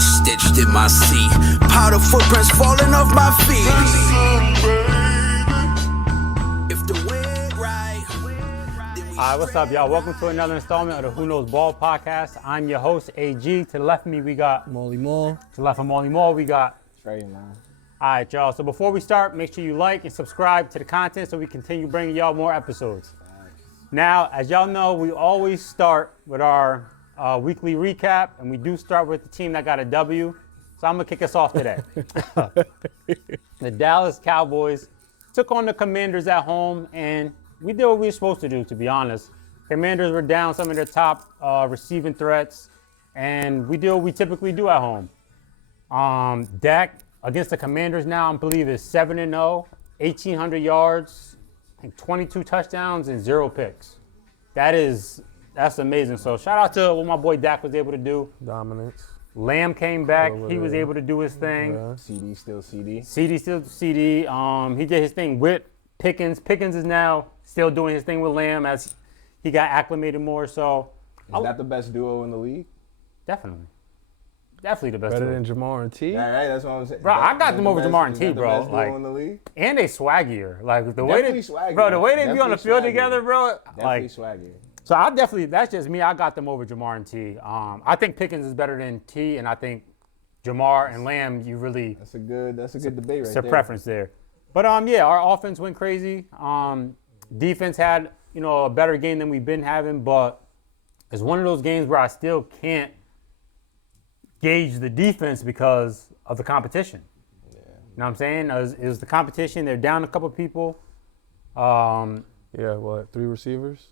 blood stitched in my seat. Powder footprints falling off my feet. If the wind right. All right, what's up, y'all? Welcome to another installment of the Who Knows Ball podcast. I'm your host, AG. To the left of me, we got Molly Moore. To the left of Molly Moore, we got Trey, man. All right, y'all. So before we start, make sure you like and subscribe to the content so we continue bringing y'all more episodes. Now, as y'all know, we always start with our weekly recap, and we do start with the team that got a W. So I'm going to kick us off today. The Dallas Cowboys took on the Commanders at home, and we did what we were supposed to do, to be honest. Commanders were down some of their top receiving threats, and we did what we typically do at home. Dak against the Commanders now, I believe, is 7-0, 1,800 yards, and 22 touchdowns and 0 picks. That's amazing. So shout out to what my boy Dak was able to do. Dominance. Lamb came back. He was able to do his thing. Yeah. CD still CD. CD still CD. He did his thing with Pickens. Pickens is now still doing his thing with Lamb as he got acclimated more. So Is that the best duo in the league? Definitely the best. Better than Jamar and T. Yeah, right. That's what I'm saying. Bro, I got them over Jamar and T, bro. The best duo in the league? And they swaggier. Like the way Definitely swaggier. bro, the way they be on the field Definitely together, bro. Definitely Like swaggy. so, that's just me. I got them over Jamar and T. I think Pickens is better than T, and I think Jamar and Lamb, you really That's a good debate right it's a there. preference there. But yeah, our offense went crazy. Defense had a better game than we've been having, but it's one of those games where I still can't gauge the defense because of the competition. Yeah. You know what I'm saying? It was the competition. They're down a couple people. Yeah, what? 3 receivers?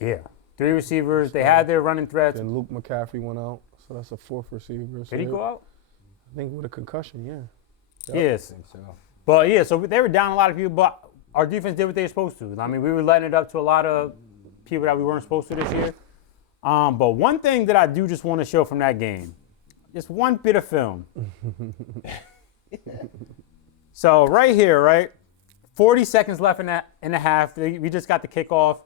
Yeah, 3 receivers. They had their running threats. Then Luke McCaffrey went out, so that's a 4th receiver. So Did he go out? I think with a concussion, yeah. Yes. I think so. But yeah, so they were down a lot of people, but our defense did what they were supposed to. I mean, we were letting it up to a lot of people that we weren't supposed to this year. But one thing that I do just want to show from that game, just one bit of film. So right here, right, 40 seconds left in the half. We just got the kickoff.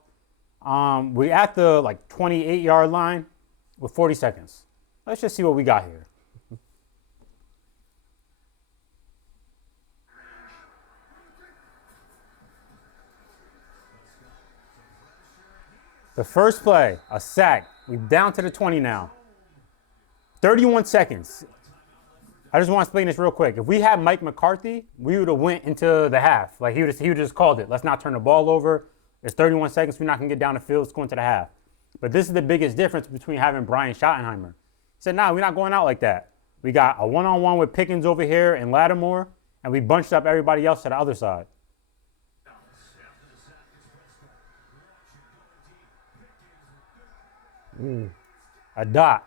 We at the 28-yard line with 40 seconds. Let's just see what we got here. The first play, a sack. We're down to the 20 now. 31 seconds. I just want to explain this real quick. If we had Mike McCarthy, we would have went into the half. He would have just called it. Let's not turn the ball over. It's 31 seconds. We're not going to get down the field. Let's go into the half. But this is the biggest difference between having Brian Schottenheimer. He said, nah, we're not going out like that. We got a one-on-one with Pickens over here and Lattimore, and we bunched up everybody else to the other side. A dot.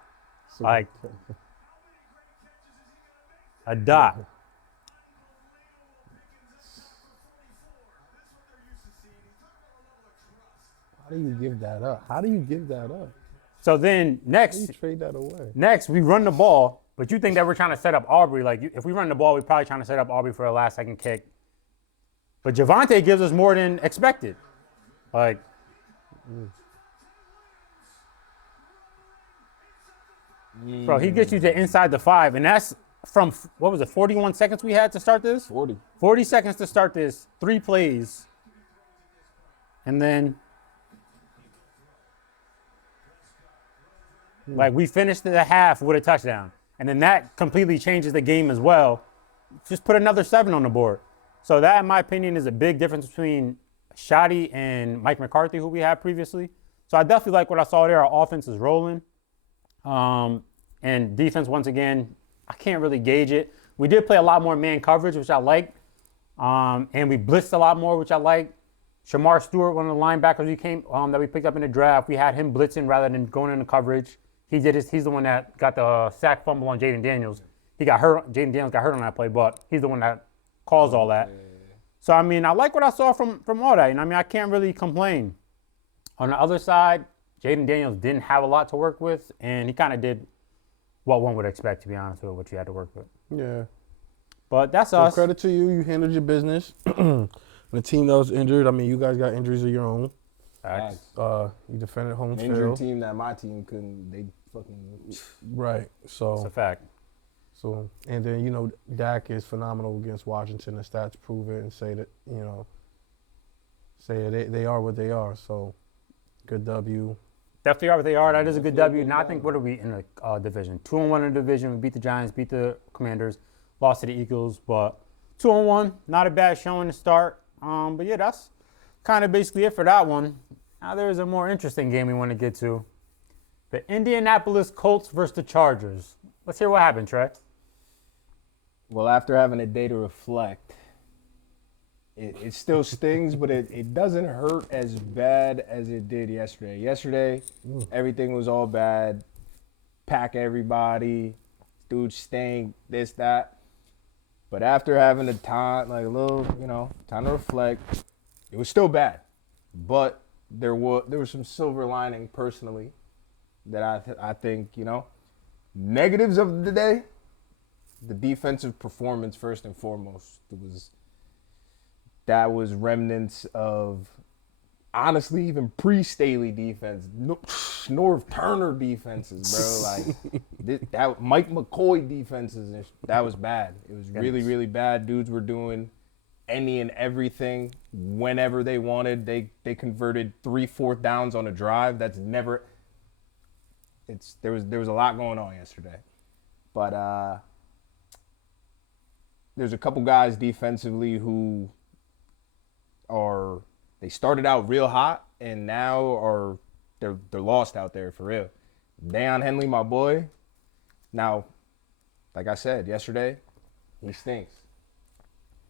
A dot. How do you give that up? So then How next, do you trade that away? Next, we run the ball, but you think that we're trying to set up Aubrey. If we run the ball, we're probably trying to set up Aubrey for a last-second kick. But Javonte gives us more than expected. Bro, he gets you to inside the 5, and that's from, 41 seconds we had to start this? 40 seconds to start this, 3 plays. And then, we finished the half with a touchdown. And then that completely changes the game as well. Just put another 7 on the board. So that, in my opinion, is a big difference between Shotty and Mike McCarthy, who we had previously. So I definitely like what I saw there. Our offense is rolling. And defense, once again, I can't really gauge it. We did play a lot more man coverage, which I liked. And we blitzed a lot more, which I liked. Shamar Stewart, one of the linebackers that we picked up in the draft, we had him blitzing rather than going into coverage. He's the one that got the sack fumble on Jaden Daniels. Jaden Daniels got hurt on that play, but he's the one that caused all that. So, I mean, I like what I saw from all that. I can't really complain. On the other side, Jaden Daniels didn't have a lot to work with, and he kind of did what one would expect, to be honest with what you had to work with. Yeah. But that's So us. credit to you. You handled your business. The team that was injured, you guys got injuries of your own. Facts. You defended home Injured field. team that my team couldn't. They fucking. Right. It's So a fact. and then Dak is phenomenal against Washington. The stats prove it and say that they are what they are. So good W. Definitely are what they are. That is a good W. Definitely a good Now I think what are we in the division? 2-1 in the division. We beat the Giants, beat the Commanders, lost to the Eagles, but 2-1, not a bad showing to start. But yeah, that's kind of basically it for that one. Now there's a more interesting game we want to get to. The Indianapolis Colts versus the Chargers. Let's hear what happened, Trey. Well, after having a day to reflect, it still stings, but it doesn't hurt as bad as it did yesterday. Yesterday, everything was all bad. Pack everybody, dude stink, this, that. But after having a time, like a little, time to reflect, it was still bad. But there was some silver lining personally that I think, negatives of the day, the defensive performance first and foremost. That was remnants of, honestly, even pre-Staley defense, Norv Turner defenses, bro. Like that Mike McCoy defenses, that was bad. It was really, really bad. Dudes were doing any and everything whenever they wanted. They converted 3/4 downs on a drive. That's never. There was a lot going on yesterday, but there's a couple guys defensively who they started out real hot and now they're lost out there for real. Deion Henley, my boy. Now, like I said yesterday, he stinks.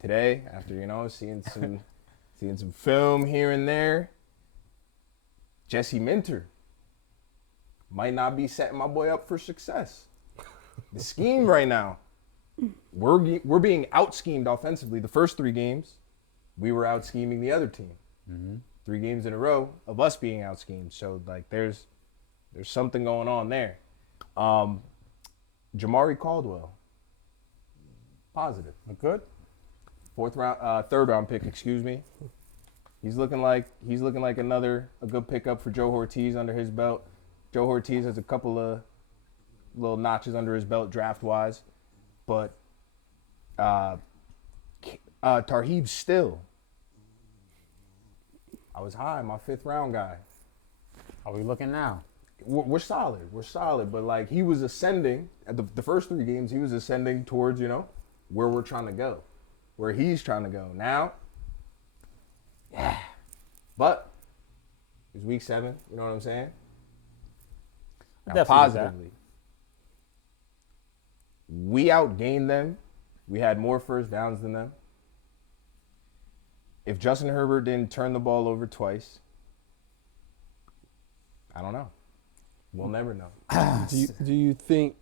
Today, after seeing some film here and there, Jesse Minter might not be setting my boy up for success. The scheme right now, we're being out schemed offensively. The first 3 games, we were out scheming the other team. 3 games in a row of us being out schemed. So like there's something going on there. Jamari Caldwell, positive. Good. Third round pick, excuse me. He's looking like a good pickup for Joe Ortiz under his belt. Joe Ortiz has a couple of little notches under his belt draft wise, but Tarheeb Still. I was high, my 5th round guy. How are we looking now? We're solid. We're solid. But, like, he was ascending. At the first 3 games, he was ascending towards, where we're trying to go. Where he's trying to go. Now, yeah. But it's week 7. You know what I'm saying? Now, Definitely positively, we outgained them. We had more first downs than them. If Justin Herbert didn't turn the ball over twice, I don't know. We'll never know. Do you think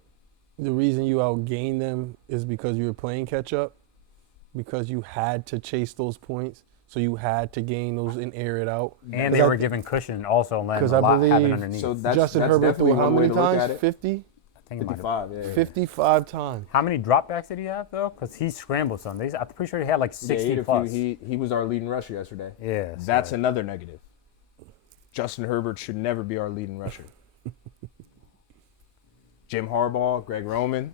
the reason you outgained them is because you were playing catch up? Because you had to chase those points, so you had to gain those and air it out? And they were given cushion also and letting Because a I lot happen believe underneath. So Justin Herbert threw how many times? 50? I think it might have- 55, yeah. 55 times. How many dropbacks did he have, though? Because he scrambled some. I'm pretty sure he had like 60 plus. He was our leading rusher yesterday. Yeah. That's another negative. Justin Herbert should never be our leading rusher. Jim Harbaugh, Greg Roman,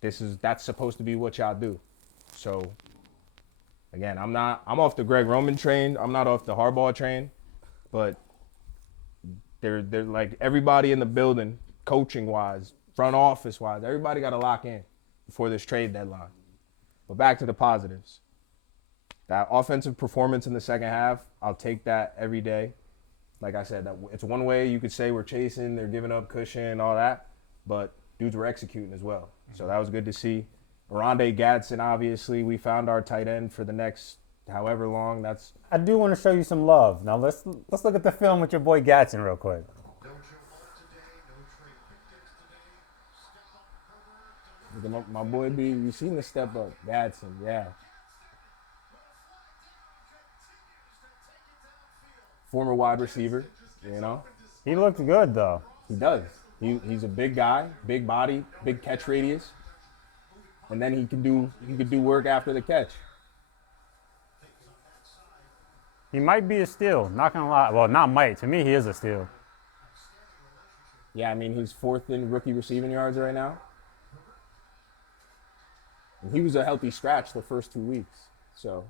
that's supposed to be what y'all do. So, again, I'm off the Greg Roman train. I'm not off the Harbaugh train, but they're like everybody in the building, coaching wise, front office wise, everybody got to lock in before this trade deadline. But back to the positives. That offensive performance in the second half, I'll take that every day. Like I said, it's one way you could say we're chasing, they're giving up cushion, all that, but dudes were executing as well. So that was good to see. Rondé Gadsden, obviously, we found our tight end for the next however long. I do want to show you some love. Now let's look at the film with your boy Gadsden real quick. My boy B, you seen the step up, Gadsden, yeah. Former wide receiver, He looked good though. He does. He's a big guy, big body, big catch radius, and then he could do work after the catch. He might be a steal. Not gonna lie. Well, not might. To me, he is a steal. Yeah, I mean, he's 4th in rookie receiving yards right now. And he was a healthy scratch the first 2 weeks. So,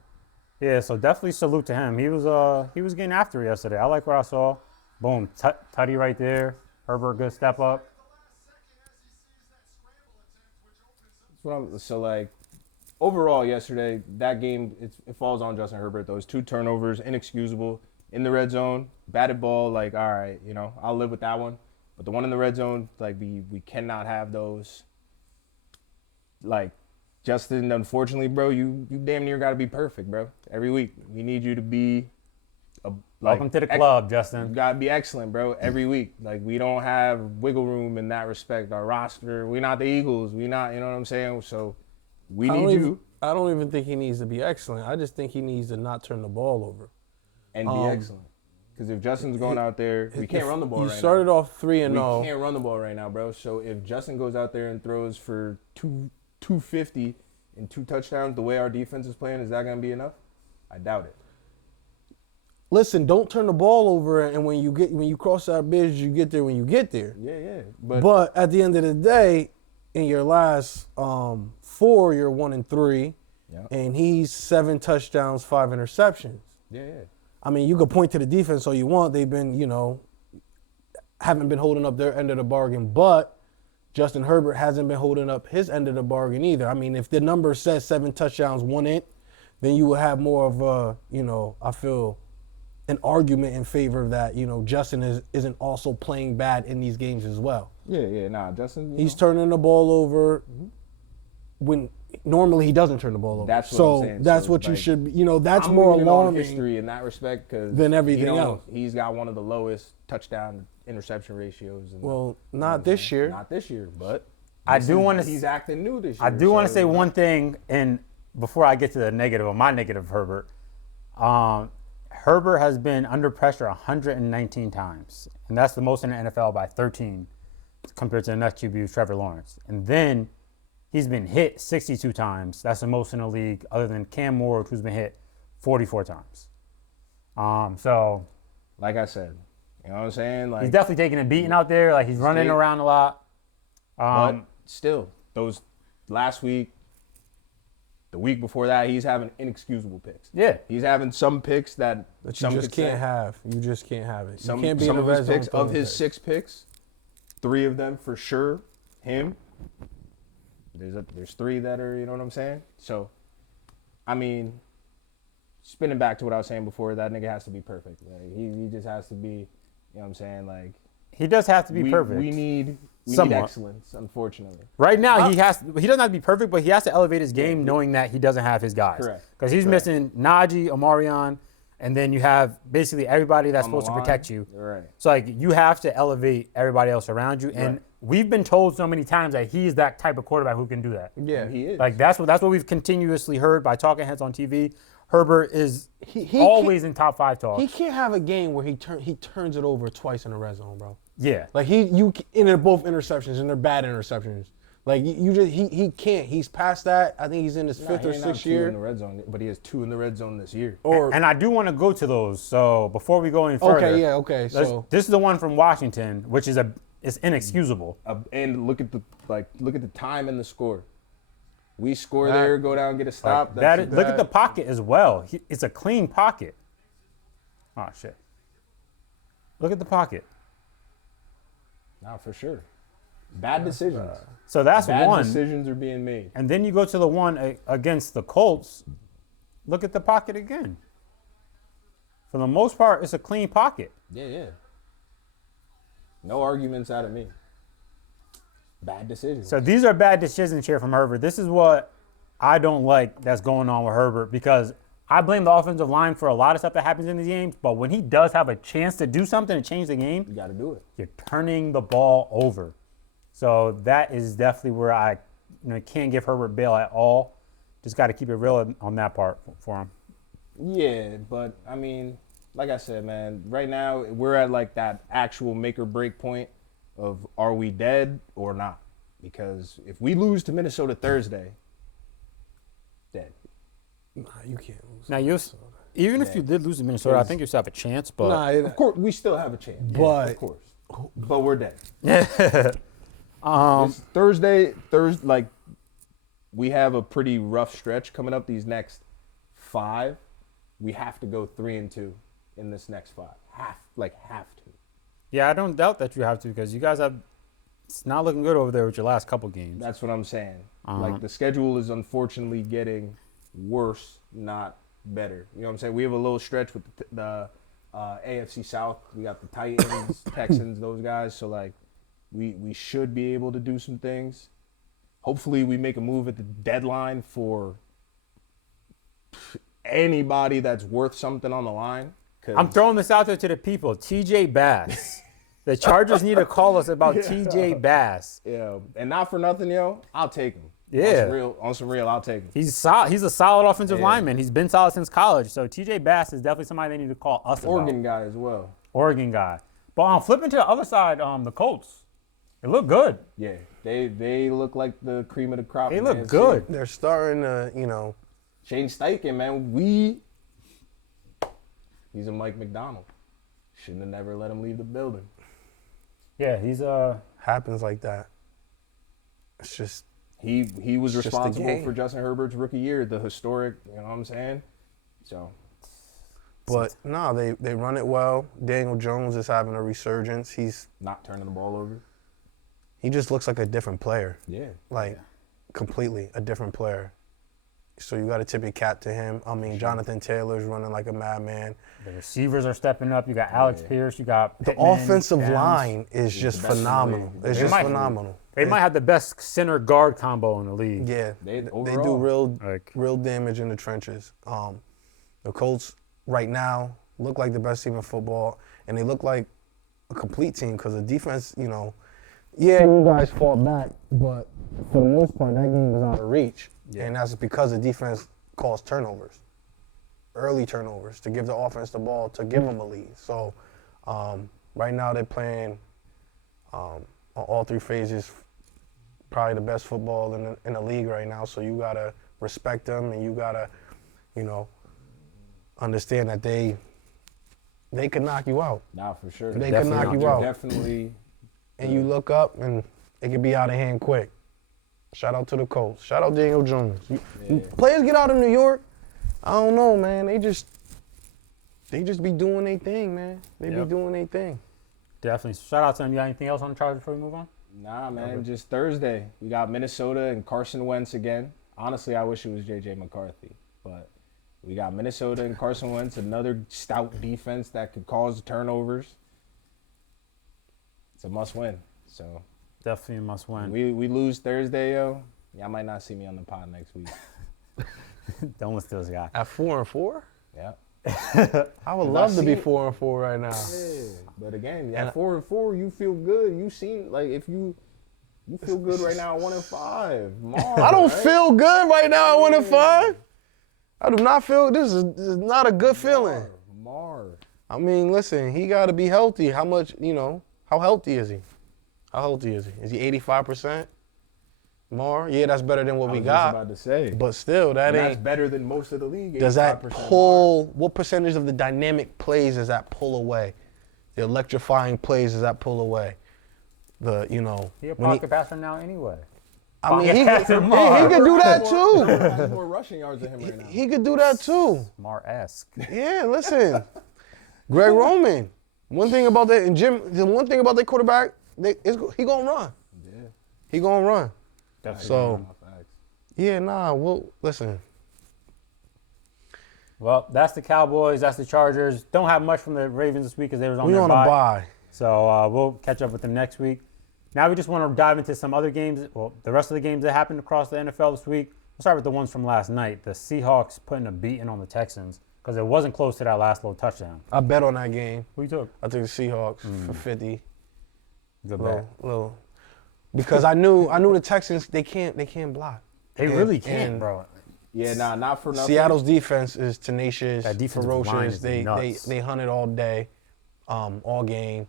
Yeah, so definitely salute to him. He was getting after it yesterday. I like what I saw. Boom, Tutty right there. Herbert, good step up. so like, overall yesterday, that game, it falls on Justin Herbert. Those 2 turnovers, inexcusable. In the red zone, batted ball, like, all right, I'll live with that one. But the one in the red zone, like, we cannot have those. Like, Justin, unfortunately, bro, you damn near got to be perfect, bro. Every week, we need you to be Welcome to the club, Justin. You got to be excellent, bro, every week. Like, we don't have wiggle room in that respect. Our roster, we're not the Eagles. We not, you know what I'm saying? So, we need you. I don't even think he needs to be excellent. I just think he needs to not turn the ball over. And be excellent. Because if Justin's going out there, we can't run the ball right now. You started off 3-0. We can't run the ball right now, bro. So if Justin goes out there and throws for 250 and 2 touchdowns, the way our defense is playing, is that going to be enough? I doubt it. Listen, don't turn the ball over, and when you cross that bridge, you get there when you get there. Yeah. But at the end of the day, in your last 4, you're 1-3, and he's 7 touchdowns, 5 interceptions. Yeah. I mean, you could point to the defense all you want. They've been, haven't been holding up their end of the bargain, but Justin Herbert hasn't been holding up his end of the bargain either. I mean, if the number says 7 touchdowns, 1 int, then you will have more of a, I feel, an argument in favor of that, Justin isn't also playing bad in these games as well. Yeah, Justin. He's turning the ball over when normally he doesn't turn the ball over. That's what I'm saying. That's so what you like, should be, that's I'm more leaning alarming on history in that respect than everything else. He's got one of the lowest touchdown interception ratios. Not this year. Not this year, but he's acting new this year. I do want to say one thing, and before I get to the negative of my negative Herbert, Herbert has been under pressure 119 times, and that's the most in the NFL by 13 compared to the next QB, Trevor Lawrence. And then he's been hit 62 times. That's the most in the league, other than Cam Ward, who's been hit 44 times. So, like I said, you know what I'm saying? Like, he's definitely taking a beating out there. Like, he's running around a lot. But still, those last week, the week before that, he's having inexcusable picks. Yeah. He's having some picks that you just can't have. You just can't have it. Some you can't be of his picks, of his 6 picks, 3 of them for sure, him. There's 3 that are, you know what I'm saying? So, I mean, spinning back to what I was saying before, that nigga has to be perfect. Like, he just has to be, you know what I'm saying? Like, he does have to be perfect. We need Somewhat. excellence, unfortunately. Right now, he doesn't have to be perfect, but he has to elevate his game knowing that he doesn't have his guys. Correct. Because he's missing Najee, Omarion, and then you have basically everybody that's supposed to protect you. Right. So, like, you have to elevate everybody else around you. And we've been told so many times that he's that type of quarterback who can do that. Yeah, he is. Like, that's what we've continuously heard by talking heads on TV. Herbert is he always in top 5 talk. He can't have a game where he turns it over twice in the red zone, bro. Yeah. Like they're both interceptions and they're bad interceptions. Like he can't. He's past that. I think he's in his 5th or 6th year in the red zone, but he has 2 in the red zone this year. And I do want to go to those. So before we go any further, okay. So this is the one from Washington, which is it's inexcusable. And look at the time and the score. We score there, go down, get a stop. Look at the pocket as well. It's a clean pocket. Oh shit! Look at the pocket. Nah, for sure. Bad decisions. So that's Bad one. decisions are being made. And then you go to the one against the Colts. Look at the pocket again. For the most part, it's a clean pocket. Yeah. No arguments out of me. Bad decisions. So these are bad decisions here from Herbert. This is what I don't like that's going on with Herbert, because I blame the offensive line for a lot of stuff that happens in these games, but when he does have a chance to do something to change the game, you got to do it. You're turning the ball over. So that is definitely where I can't give Herbert bail at all. Just got to keep it real on that part for him. Yeah, but I mean, like I said, man, right now we're at like that actual make or break point of are we dead or not? Because if we lose to Minnesota Thursday, dead. nah, you can't lose. Now, even if you did lose to Minnesota, I think you still have a chance. But of course, we still have a chance. But of course. but we're dead. Um, This Thursday, like we have a pretty rough stretch coming up. These next 5, we have to go 3-2 in this next 5. Have to. yeah, I don't doubt that you have to because you guys have. It's not looking good over there with your last couple games. That's what I'm saying. Uh-huh. Like the schedule is unfortunately getting worse, not better. You know what I'm saying? We have a little stretch with the AFC South. We got the Titans, Texans, those guys. So like, we should be able to do some things. Hopefully, we make a move at the deadline for anybody that's worth something on the line. I'm throwing this out there to the people. TJ Bass. The Chargers need to call us about TJ Bass. Yeah, and not for nothing, yo. I'll take him. Yeah. On some real, I'll take him. He's solid. He's a solid offensive lineman. He's been solid since college. So TJ Bass is definitely somebody they need to call us Oregon about. guy as well. Oregon guy. But flipping to the other side, the Colts. They look good. Yeah, they look like the cream of the crop. They in look Kansas good. City. They're starting to, you know. Shane Steichen, man, he's a Mike McDonald. Shouldn't have never let him leave the building. Yeah, he's Happens like that. It's just. He was It's just a responsible game. for Justin Herbert's rookie year, the historic, you know what I'm saying? So. But no, they run it well. Daniel Jones is having a resurgence. He's Not turning the ball over. he just looks like a different player. Yeah. Like completely a different player. So you got to tip your cap to him. I mean, Jonathan Taylor's running like a madman. the receivers are stepping up. You got Alex Pierce. You got The Pittman, offensive Downs. line is just the best in the phenomenal. league. It's They just might- phenomenal. They might have the best center guard combo in the league. Yeah, They they do overall, real damage in the trenches. The Colts right now look like the best team in football, and they look like a complete team because the defense, you know, yeah, you guys fought back, but for the most part, that game was out of reach, and that's because the defense caused turnovers, early turnovers, to give the offense the ball to give them a lead. So right now they're playing on all 3 phases. Probably the best football in the league right now. So you gotta respect them, and you gotta, you know, understand that they can knock you out. nah, for sure. They can knock you out. Definitely. And you look up, and it can be out of hand quick. Shout out to the Colts. Shout out Daniel Jones. Players get out of New York. I don't know, man. They just be doing their thing, man. They be doing their thing. Definitely. Shout out to them. You got anything else on the Chargers before we move on? Nah, man, just Thursday. We got Minnesota and Carson Wentz again. Honestly, I wish it was J.J. McCarthy. But we got Minnesota and Carson Wentz, another stout defense that could cause turnovers. It's a must-win. So Definitely a must win. we lose Thursday, yo. Y'all might not see me on the pod next week. Don't listen to this guy. At 4-4, Yeah. I would love to be see- 4-4 right now. Yeah, but again, at 4-4, you feel good. You seem like if you feel good right now at 1-5. I don't feel good right now at 1-5. I do not feel. This is not a good feeling. Mar. I mean, listen, he got to be healthy. How much, you know, how healthy is he? How healthy is he? Is he 85%? More? Yeah, that's better than what I we was just got. about to say. But still, that And that's ain't. better than most of the league. Does that 85% pull? What percentage of the dynamic plays does that pull away? The electrifying plays does that pull away? The, you know. He a when pocket passer now anyway. I mean, he Pocket passer could Mar. do that too. has more rushing yards than him right now. He could do that too. Mar-esque. Yeah, listen. Greg Roman. One thing about that, and Jim, the one thing about that quarterback, he gonna run. Yeah. He gonna run. Definitely. So, yeah, nah, well, listen. Well, that's the Cowboys. That's the Chargers. Don't have much from the Ravens this week because they was on We their on a bye. So we'll catch up with them next week. Now we just want to dive into some other games. Well, the rest of the games that happened across the NFL this week. We'll start with the ones from last night. The Seahawks putting a beating on the Texans because it wasn't close to that last little touchdown. I bet on that game. Who you took? I took the Seahawks for 50. Good bet. Little. Because I knew the Texans, they can't block. They really can't, and bro. Yeah, nah, not for nothing. Seattle's defense is tenacious, That defensive line ferocious. is They nuts. they hunt it all day, all game.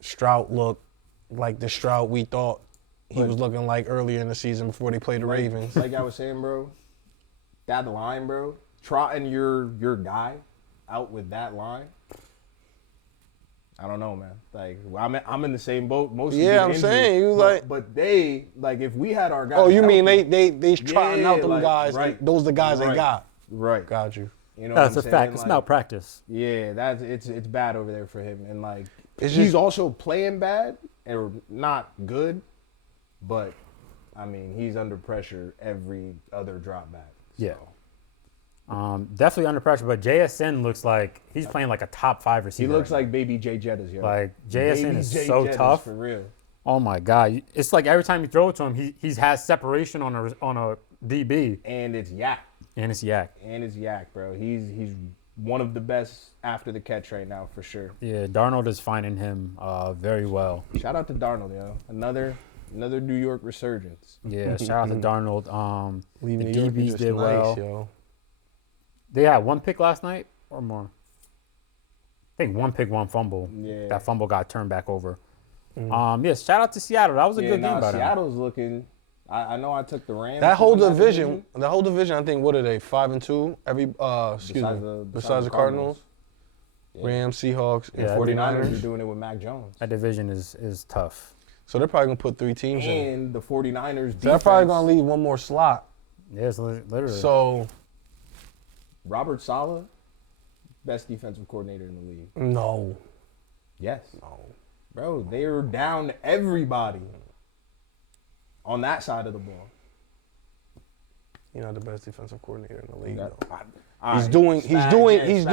Stroud looked like the Stroud we thought he was looking like earlier in the season before they played the Ravens. Like I was saying, bro, that line, bro, trotting your guy out with that line, I don't know, man. Like I'm in the same boat. Most of Yeah, the I'm injuries, saying, you like- but they like if we had our guys. Oh, you mean healthy- they trotting Yeah, out them like, guys? right, Those the guys they right, got. Right. Got you. You know That's a what I'm fact. saying? It's Like, malpractice. yeah, it's bad over there for him, and like It's he's just- also playing bad or not good, but I mean he's under pressure every other drop back. So. Yeah. Definitely under pressure, but JSN looks like he's playing like a top 5 He receiver. looks right like baby Jay Jettas, yo. now. Like JSN Baby is Jay so Jettas, tough. for real. Oh my God! It's like every time you throw it to him, he has separation on a DB, And it's yak. and it's yak. Bro. He's one of the best after the catch right now for sure. Yeah, Darnold is finding him very well. Shout out to Darnold, yo. Another New York resurgence. Yeah, shout out to Darnold. Leaving the New York is DBs just did nice, well. yo. They had 1 pick last night or more. I think 1 pick, 1 fumble. Yeah. That fumble got turned back over. Yeah, shout out to Seattle. That was a good game by them. Seattle's looking. I know I took the Rams. That whole in that division, I think, what are they? 5-2. Besides the Cardinals, Yeah. Rams, Seahawks, and Yeah, 49ers are 49ers. doing it with Mac Jones. That division is tough. So they're probably gonna put 3 teams in. And the 49ers defense. They're probably gonna leave one more slot. Yeah, it's literally. So Robert Saleh, best defensive coordinator in the league. no, Yes. Bro, they were down everybody on that side of the ball. you're not the best defensive coordinator in the league. That- though. All He's right, doing Spags, he's yeah, doing Spags. The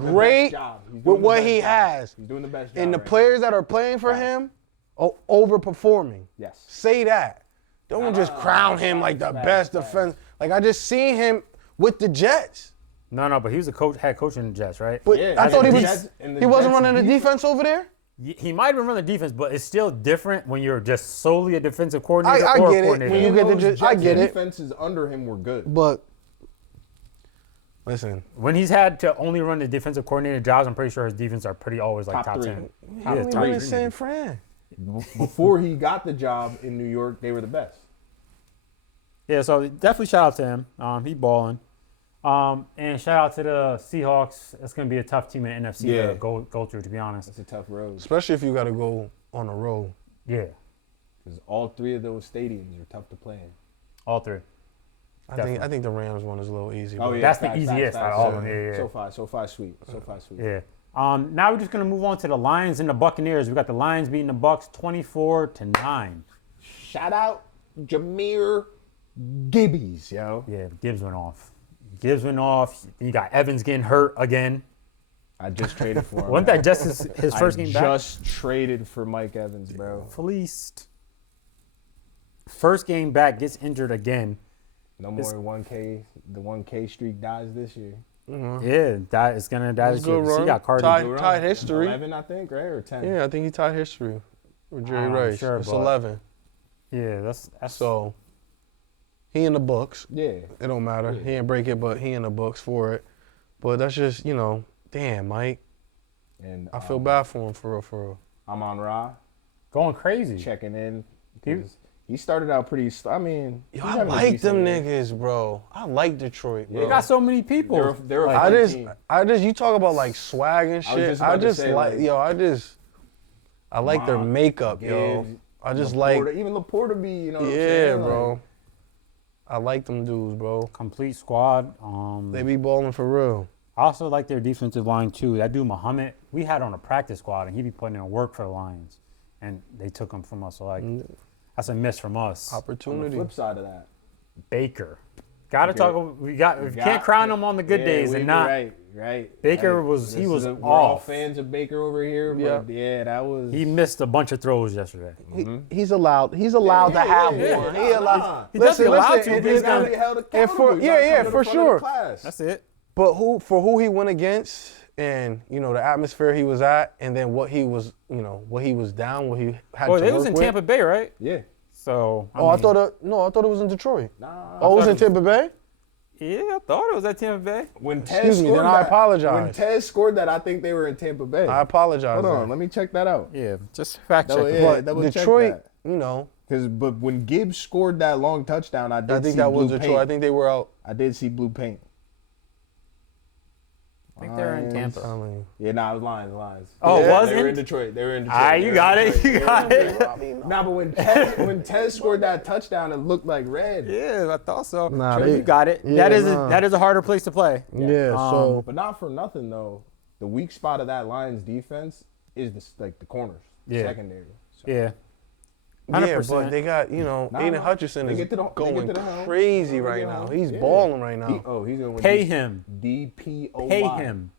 best great job. He's doing with the what best he job. has. He's doing the best job. And the right players that are playing for him are overperforming. Yes. Say that. Don't just crown him like the best defense. Like I just seen him with the Jets. No, but he was a head coach in the Jets, right? But Yeah, I thought he and the was Jets- and the he wasn't Jets running the defense over there. He might have been running the defense, but it's still different when you're just solely a defensive coordinator I or get a it. coordinator. When you And get the those Jets, I Jets get it. defenses under him were good. But listen, When he's had to only run the defensive coordinator jobs, I'm pretty sure his defense are pretty always like Top top three. 10. he Yeah, only top won in three. San Fran. Before he got the job in New York, they were the best. Yeah, so definitely shout out to him. He balling. And shout out to the Seahawks. It's going to be a tough team in the NFC Yeah. to go through, to be honest. It's a tough road Especially if you got to go on the road. Yeah, because all 3 of those stadiums are tough to play in. all 3. I think the Rams one is a little easy. Oh but- yeah, That's the easiest out of all of them. Yeah. SoFi sweet. SoFi sweet. Yeah. Now we're just going to move on to the Lions and the Buccaneers. We got the Lions beating the Bucs 24-9. Shout out Jameer Gibbies, yo. Yeah, Gibbs went off. You got Evans getting hurt again. I just traded for him. Wasn't man. that just his first game back? Just traded for Mike Evans, bro. Fleeced. First game back, gets injured again. No more 1K. The 1K streak dies this year. Yeah, that is gonna die this Good year. So you run. got Cardi. Tied history. 11, I think, right? Or 10? Yeah, I think he tied history with Jerry I'm Rice. sure, it's but- 11. Yeah, that's So he in the books. Yeah. It don't matter. He didn't break it, but he in the books for it. But that's just, damn, Mike. And I feel bad for him, for real. I'm on Ra going crazy. checking in. He- He started out pretty. I mean, Yo, he's I having a like decent them year. niggas, bro. I like Detroit, bro. They got so many people. They're a I fun just, team. you talk about like swag and I was shit. just about to say, like, I like their Mom, makeup, yo. Gibbs, I just Laporta, even Laporta be, you know what I'm yeah, saying? Like, bro. I like them dudes, bro. Complete squad. They be balling for real. I also like their defensive line too. That dude Muhammad, we had on a practice squad, and he be putting in work for the Lions, and they took him from us. So like, that's a miss from us. on the Opportunity. flip side of that, Baker, gotta Okay. talk. We can't crown him on the good days and not. Right. Baker Right. was- he was We're all off. fans of Baker over here, but yeah, that was. He missed a bunch of throws yesterday. He's allowed. He's allowed to have one. He allowed. He doesn't allow to, And but he's he's gotta gonna- be held And accountable. for You gotta yeah, come to the for front of the sure. class. That's it. But who he went against, and the atmosphere he was at, and then what he was, what he was down, what he had Boy, to they work was in with. Tampa Bay, right? Yeah. So Oh, I mean, thought it was in Detroit. Nah. Oh, it was in Tampa Bay. Yeah, I thought it was at Tampa Bay. When Tez Excuse me, scored then I that- apologize. When Tez scored that, I think they were in Tampa Bay. I apologize. Hold on, then. let me check that out. Yeah, just fact check. Double- it. yeah, But double check Detroit, that. But when Gibbs scored that long touchdown, I did I think see that was blue Detroit. I paint. think they were out. I did see blue paint. I think think they're in Lions. Tampa. Yeah, nah, it was Lions. Oh, yeah, was they it? were in Detroit. They were in Detroit. All right, They you were got in it. Detroit. You got it. Nah, but when Tez scored that touchdown, it looked like red. Yeah, I thought so. Nah, Sure, they- you got it. yeah, that is a harder place to play. Yeah, so But not for nothing though. The weak spot of that Lions defense is the corners, Yeah. secondary. So, Yeah. yeah, 100%. but they got Aiden Hutchinson They is get to the- they going get to the helm. crazy They get right to the now. helm. He's Yeah. balling right now. He's gonna win Pay him. DPOY. Pay him.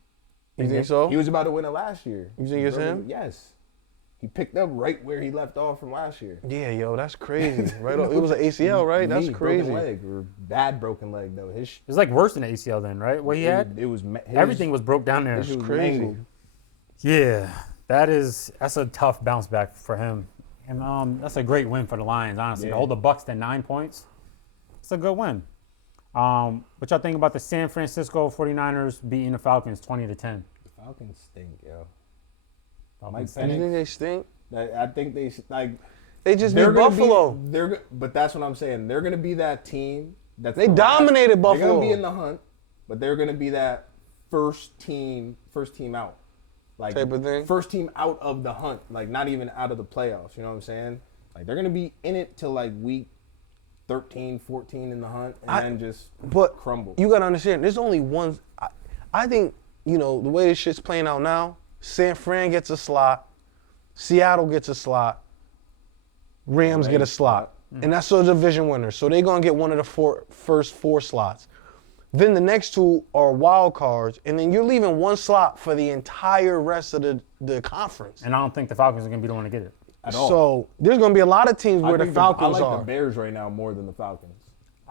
You think so? He was about to win it last year. You think it's him? Yes. He picked up right where he left off from last year. Yeah, yo, that's crazy. Right, it was an ACL, right? That's Knee, crazy. Broken leg, or bad broken leg though. It's like worse than ACL then, right? What he had? It was Everything was broke down there. His was crazy. mangled. Yeah, that's a tough bounce back for him, and that's a great win for the Lions. Honestly, to Yeah. hold the Bucks to 9 points, it's a good win. What y'all think about the San Francisco 49ers beating the Falcons 20-10? The Falcons stink, yo. Falcons You think they stink? I think they like. They just They're beat gonna Buffalo. but that's what I'm saying. They're gonna be that team that's They dominated They're Buffalo. gonna be in the hunt, but they're gonna be that first team out, like Type of thing? First team out of the hunt, like not even out of the playoffs. You know what I'm saying? Like they're gonna be in it till like week 13, 14 in the hunt, and then just But crumble. you gotta understand, there's only one. I think the way this shit's playing out now. San Fran gets a slot, Seattle gets a slot, Rams get a slot, and that's a division winner. So they're gonna get one of the first four slots. Then the next two are wild cards, and then you're leaving one slot for the entire rest of the conference. And I don't think the Falcons are going to be the one to get it. At all. So there's gonna be a lot of teams where the think Falcons I like are. the Bears right now more than the Falcons.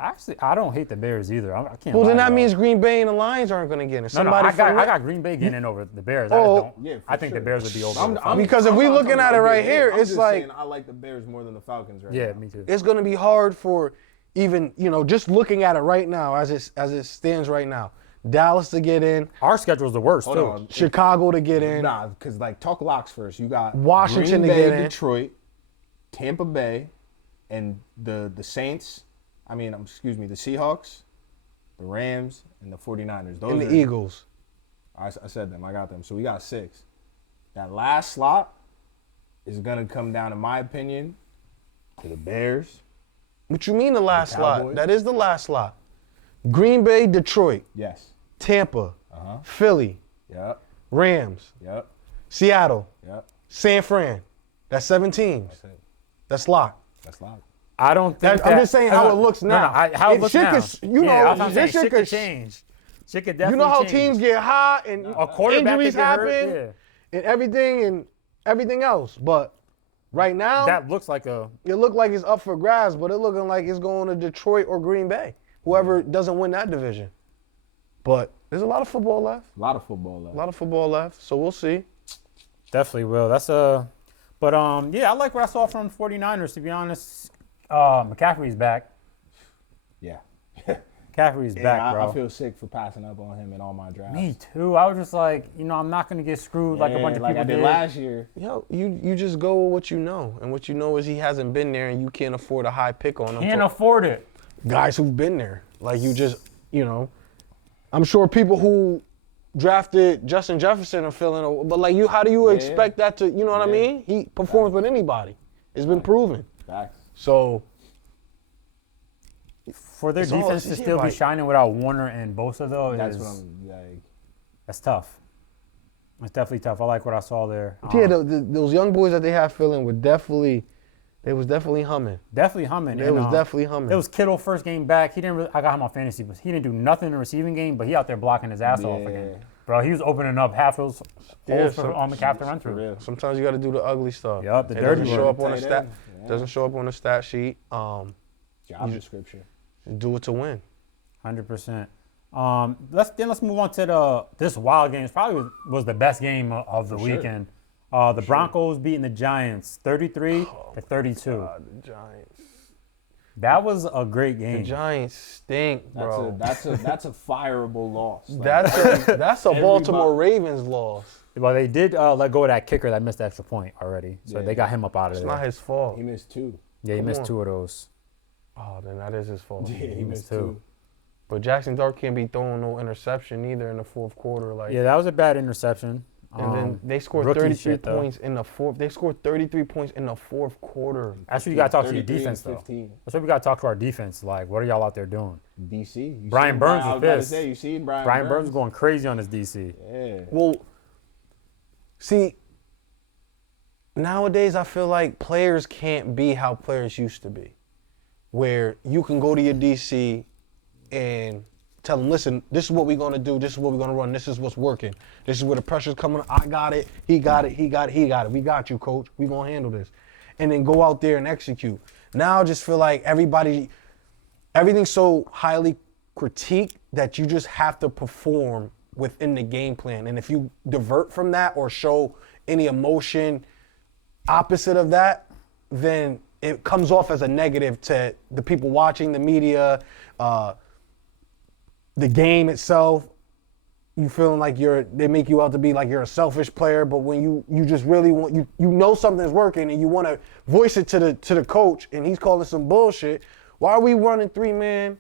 Actually, I don't hate the Bears either. I can't. Well, lie, then that y'all. means Green Bay and the Lions aren't gonna get it. No, Somebody I from got Green Bay getting in over the Bears. I Oh, just don't. Yeah, for I think sure. the Bears would be over. I'm- the I'm- Falcons. Because if I'm we not looking talking at it about right being- here, I'm it's just like saying I like the Bears more than the Falcons right Yeah, now. me too. it's gonna be hard for even just looking at it right now as it stands right now. Dallas to get in, Our schedule's the worst Hold too. on. Chicago to get in. Nah, because talk locks first. You got Washington Green to Bay, get in. Detroit, Tampa Bay, and the Saints. The Seahawks, the Rams, and the 49ers. Those And are, the Eagles. I said them. I got them. So we got 6. That last slot is gonna come down, in my opinion, to the Bears. What you mean the last slot? Cowboys? That is the last slot. Green Bay, Detroit, Yes. Tampa, Philly, Yep. Rams, Yep. Seattle, Yep. San Fran. That's 7 teams. That's it. That's locked. That's locked. I don't think. I'm just saying how it looks No, now. how it It looks shit now. could- you know, yeah, that's what I'm saying. this shit Shit could could change. Shit could definitely You know how change. teams get hot and A quarterback injuries could get hurt, happen and everything else. But right now, That looks like a. it looked like it's up for grabs, but it looking like it's going to Detroit or Green Bay. Whoever doesn't win that division. But there's a lot of football left. A lot of football left. A lot of football left. So we'll see. Definitely will. That's a. But yeah, I like what I saw from 49ers. To be honest, McCaffrey's back. Yeah. McCaffrey's back, bro. I feel sick for passing up on him in all my drafts. Me too. I was just like, I'm not gonna get screwed like a bunch of like people I did last year. Yo, you just go with what you know. And what you know is he hasn't been there and you can't afford a high pick on him. Can't for afford it. guys who've been there. Like you just, I'm sure people who drafted Justin Jefferson are feeling, but like how do you expect that to, you know what I mean? He performs with anybody. It's been proven. Facts. So For their It's all- defense to yeah, still be like- shining without Warner and Bosa though, That's is what I'm like. that's tough. It's definitely tough. I like what I saw there. yeah, those young boys that they have feeling were definitely humming. Definitely humming. They And, was definitely humming. It was Kittle first game back. He didn't. Really, I got him on fantasy, but he didn't do nothing in the receiving game. But he out there blocking his ass off again, bro. He was opening up half those holes for McCaffrey to run through. Sometimes you got to do the ugly stuff. Yup, the It dirty doesn't show work. up on the Tight stat. end. Yeah. Doesn't show up on the stat sheet. Job description. Do it to win. 100%. Let's move on to this wild game. It probably was the best game of the weekend. The Broncos beating the Giants 33-32. The Giants. That was a great The game. Giants stink, bro. That's a fireable loss. Like, That's a Baltimore Ravens loss. Well, they did let go of that kicker that missed the extra point already, so Yeah. they got him up out of It's there. not his fault. he missed 2. Yeah, he Come missed on. 2 of those. Oh, then that is his fault. Yeah, he missed too. 2. But Jackson Dart can't be throwing no interception either in the fourth quarter. Like, Yeah, that was a bad interception. and then they scored rookie 33 shit, though. points in the fourth. They scored 33 points in the fourth quarter. That's what you got to talk to your 33 and defense, though. 15. That's what we got to talk to our defense. Like, what are y'all out there doing? DC. You Brian seen Burns I was was about to pissed. say, you see Brian Burns going crazy on his DC. Yeah. Well, see, nowadays I feel like players can't be how players used to be, where you can go to your DC and tell them, listen, this is what we're going to do. This is what we're going to run. This is what's working. This is where the pressure's coming. I got it. He got it. He got it. He got it. We got you, coach. We're going to handle this. And then go out there and execute. Now I just feel like everything's so highly critiqued that you just have to perform within the game plan. And if you divert from that or show any emotion opposite of that, then it comes off as a negative to the people watching, the media, the game itself. You feeling like they make you out to be like you're a selfish player, but when you just really want, you know something's working and you want to voice it to the coach and he's calling some bullshit. Why are we running 3-man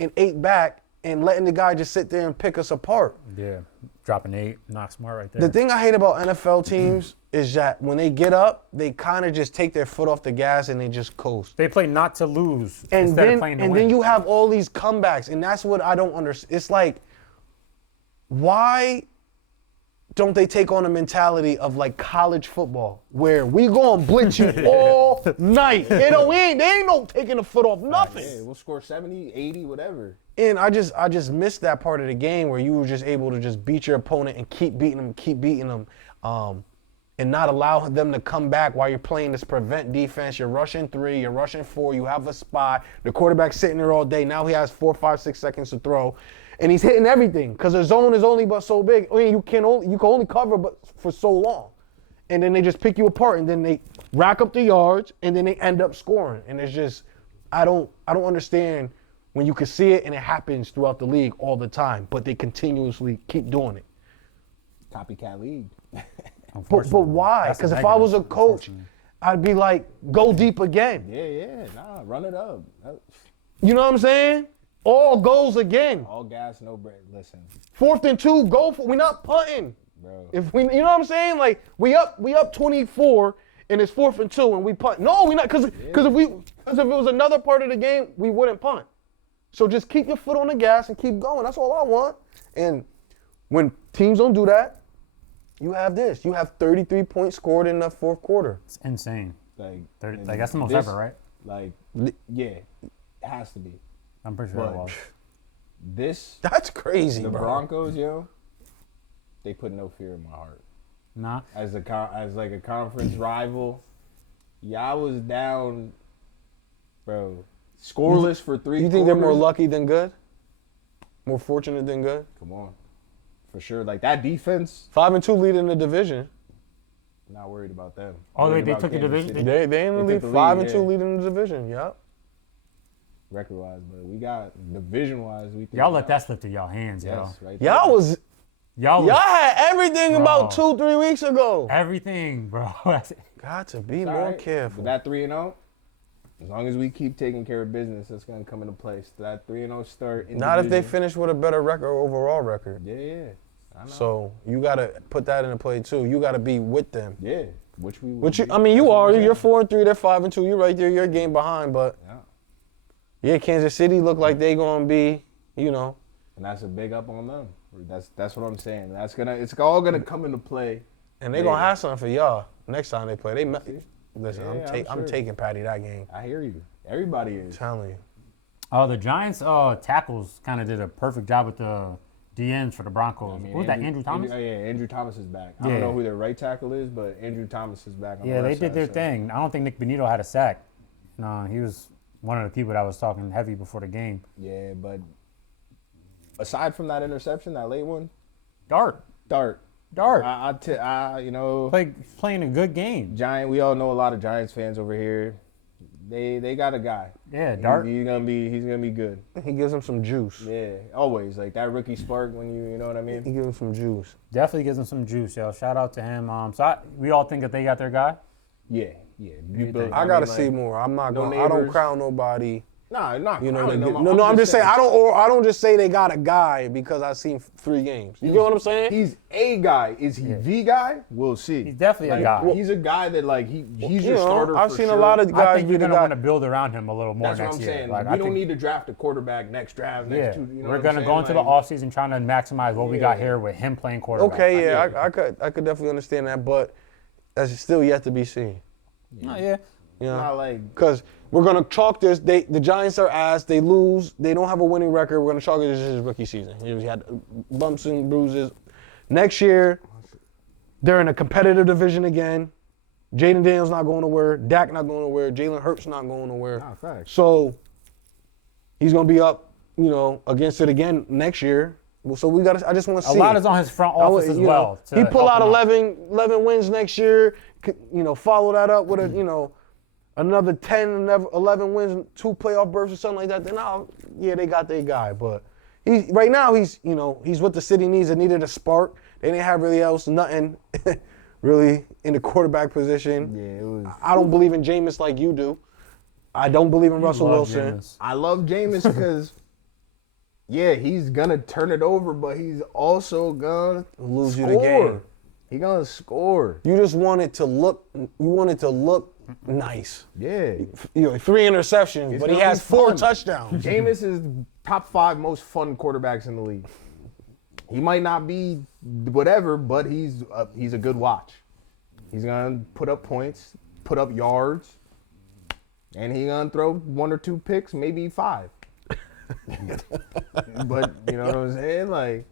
and 8 back and letting the guy just sit there and pick us apart? Yeah, dropping 8, not smart right there. The thing I hate about NFL teams is that when they get up, they kind of just take their foot off the gas and they just coast. They play not to lose And instead then of playing to and win. then you have all these comebacks, and that's what I don't understand. It's like, why don't they take on a mentality of like college football, where we gonna blitz you all night? They ain't no taking the foot off nothing. Yeah, we'll score 70, 80, whatever. And I just missed that part of the game where you were just able to just beat your opponent and keep beating them, and not allow them to come back while you're playing this prevent defense. You're rushing 3, you're rushing 4, you have a spot. The quarterback's sitting there all day. Now he has 4, 5, 6 seconds to throw, and he's hitting everything because the zone is only but so big. I mean, you can only cover but for so long, and then they just pick you apart, and then they rack up the yards, and then they end up scoring. And it's just, I don't understand when you can see it and it happens throughout the league all the time, but they continuously keep doing it. Copycat league. But why? That's Because if negative, I was a coach, unfortunately. I'd be like, go deep again. Yeah, nah, run it up. You know what I'm saying? All goes again. All gas, no break. Listen, 4th and 2, go for. We're not punting. bro. If we, you know what I'm saying? Like we up 24, and it's 4th and 2, and we punt. No, we not. Because if it was another part of the game, we wouldn't punt. So just keep your foot on the gas and keep going. That's all I want. And when teams don't do that, you have this. You have 33 points scored in the fourth quarter. It's insane. Like, 30, and like that's the most this- ever, right? Like, yeah, it has to be. I'm pretty sure it But was. this, That's crazy, the bro. Broncos, yo, they put no fear in my heart. Nah. As like a conference rival, y'all was down, bro. Scoreless for 3 You think they're more quarters. lucky than good? More fortunate than good? Come on, for sure. Like that defense, 5-2 leading the division. not worried about them. Oh, Worried they about took the Kansas division? City. They in the They lead, took the 5-2 lead, yeah. leading the division. Yep. Record-wise, but we got division-wise. We think Y'all let we that got- slip through y'all hands, Yes, yo. right. there. Y'all had everything Bro. about 2-3 weeks ago. Everything, bro. Got to be It's all more right. careful. With that 3-0, as long as we keep taking care of business, that's gonna come into place. That 3-0 start. In Not if they division. finish with a better record, overall record. Yeah, I know. So you got to put that into play too. You got to be with them. yeah, which we. Which would I mean, you that's what are. I'm You're saying. 4-3. They're 5-2. You're right there. You're a game behind. But Yeah, yeah, Kansas City look like they gonna be. You know, and that's a big up on them. That's what I'm saying. It's all gonna come into play. and they gonna have something for y'all next time they play. Listen, Yeah, I'm sure. taking Patty that game. I hear you. Everybody is. I'm telling you. Oh, the Giants tackles kind of did a perfect job with the DNs for the Broncos. I mean, What was that, Andrew Thomas? yeah, Andrew Thomas is back. I Yeah. don't know who their right tackle is, but Andrew Thomas is back on Yeah, the they left did side, their so- thing. I don't think Nick Benito had a sack. No, he was one of the people that was talking heavy before the game. Yeah, but aside from that interception, that late one, Dart. Dart. You know, Playing a good game. Giant. We all know a lot of Giants fans over here. They got a guy. Yeah, Dart. He's gonna be good. He gives them some juice. Yeah, always like that rookie spark when you know what I He mean. gives them some juice. Definitely gives him some juice, yo. Shout out to him. We all think that they got their guy. Yeah. I gotta mean, see like, more. I'm not no going. I don't neighbors. crown nobody. Nah, not You know, crowning they them. get, no, I'm just saying. I don't just say they got a guy because I've seen 3 games. You get what I'm saying? He's a guy. Is he the guy? We'll see. He's definitely a guy. He's a guy that like he's You your know, starter. I've for seen sure. a lot of I guys think be you're the gonna guy. want to build around him a little more That's what next I'm year. saying. Like, We I don't think, need to draft a quarterback next draft. yeah, Next 2. You know we're what gonna I'm go into the saying? offseason trying to maximize what we got here with him playing quarterback. Okay, yeah, I could definitely understand that, but that's still yet to be seen. Oh, yeah. You know, Not like because we're gonna chalk this. The Giants are ass. They lose. They don't have a winning record. We're gonna chalk it as his rookie season. He had bumps and bruises. Next year, they're in a competitive division again. Jaden Daniels not going nowhere. Dak not going nowhere. Jalen Hurts not going nowhere. Nah, facts. So he's gonna be up, against it again next year. So we got. I just want to see. A lot is on his front office as well. He pull out help him 11 wins next year. Follow that up with another 10, 11 wins, 2 playoff berths or something like that. Then they got their guy. But right now he's what the city needs. It needed a spark. They didn't have really nothing really in the quarterback position. Yeah, it was. I don't believe in Jameis like you do. I don't believe in Russell love Wilson. Jameis. I love Jameis because, yeah, he's gonna turn it over, but he's also gonna Lose you score. the game. He gonna score. You just want it to look. You want it to look nice. Yeah. 3 interceptions, It's but he gonna has be 4 fun. touchdowns. Jameis is top 5 most fun quarterbacks in the league. He might not be whatever, but he's a good watch. He's gonna put up points, put up yards, and he's gonna throw 1 or 2 picks, maybe 5. But you know what I'm saying? Like,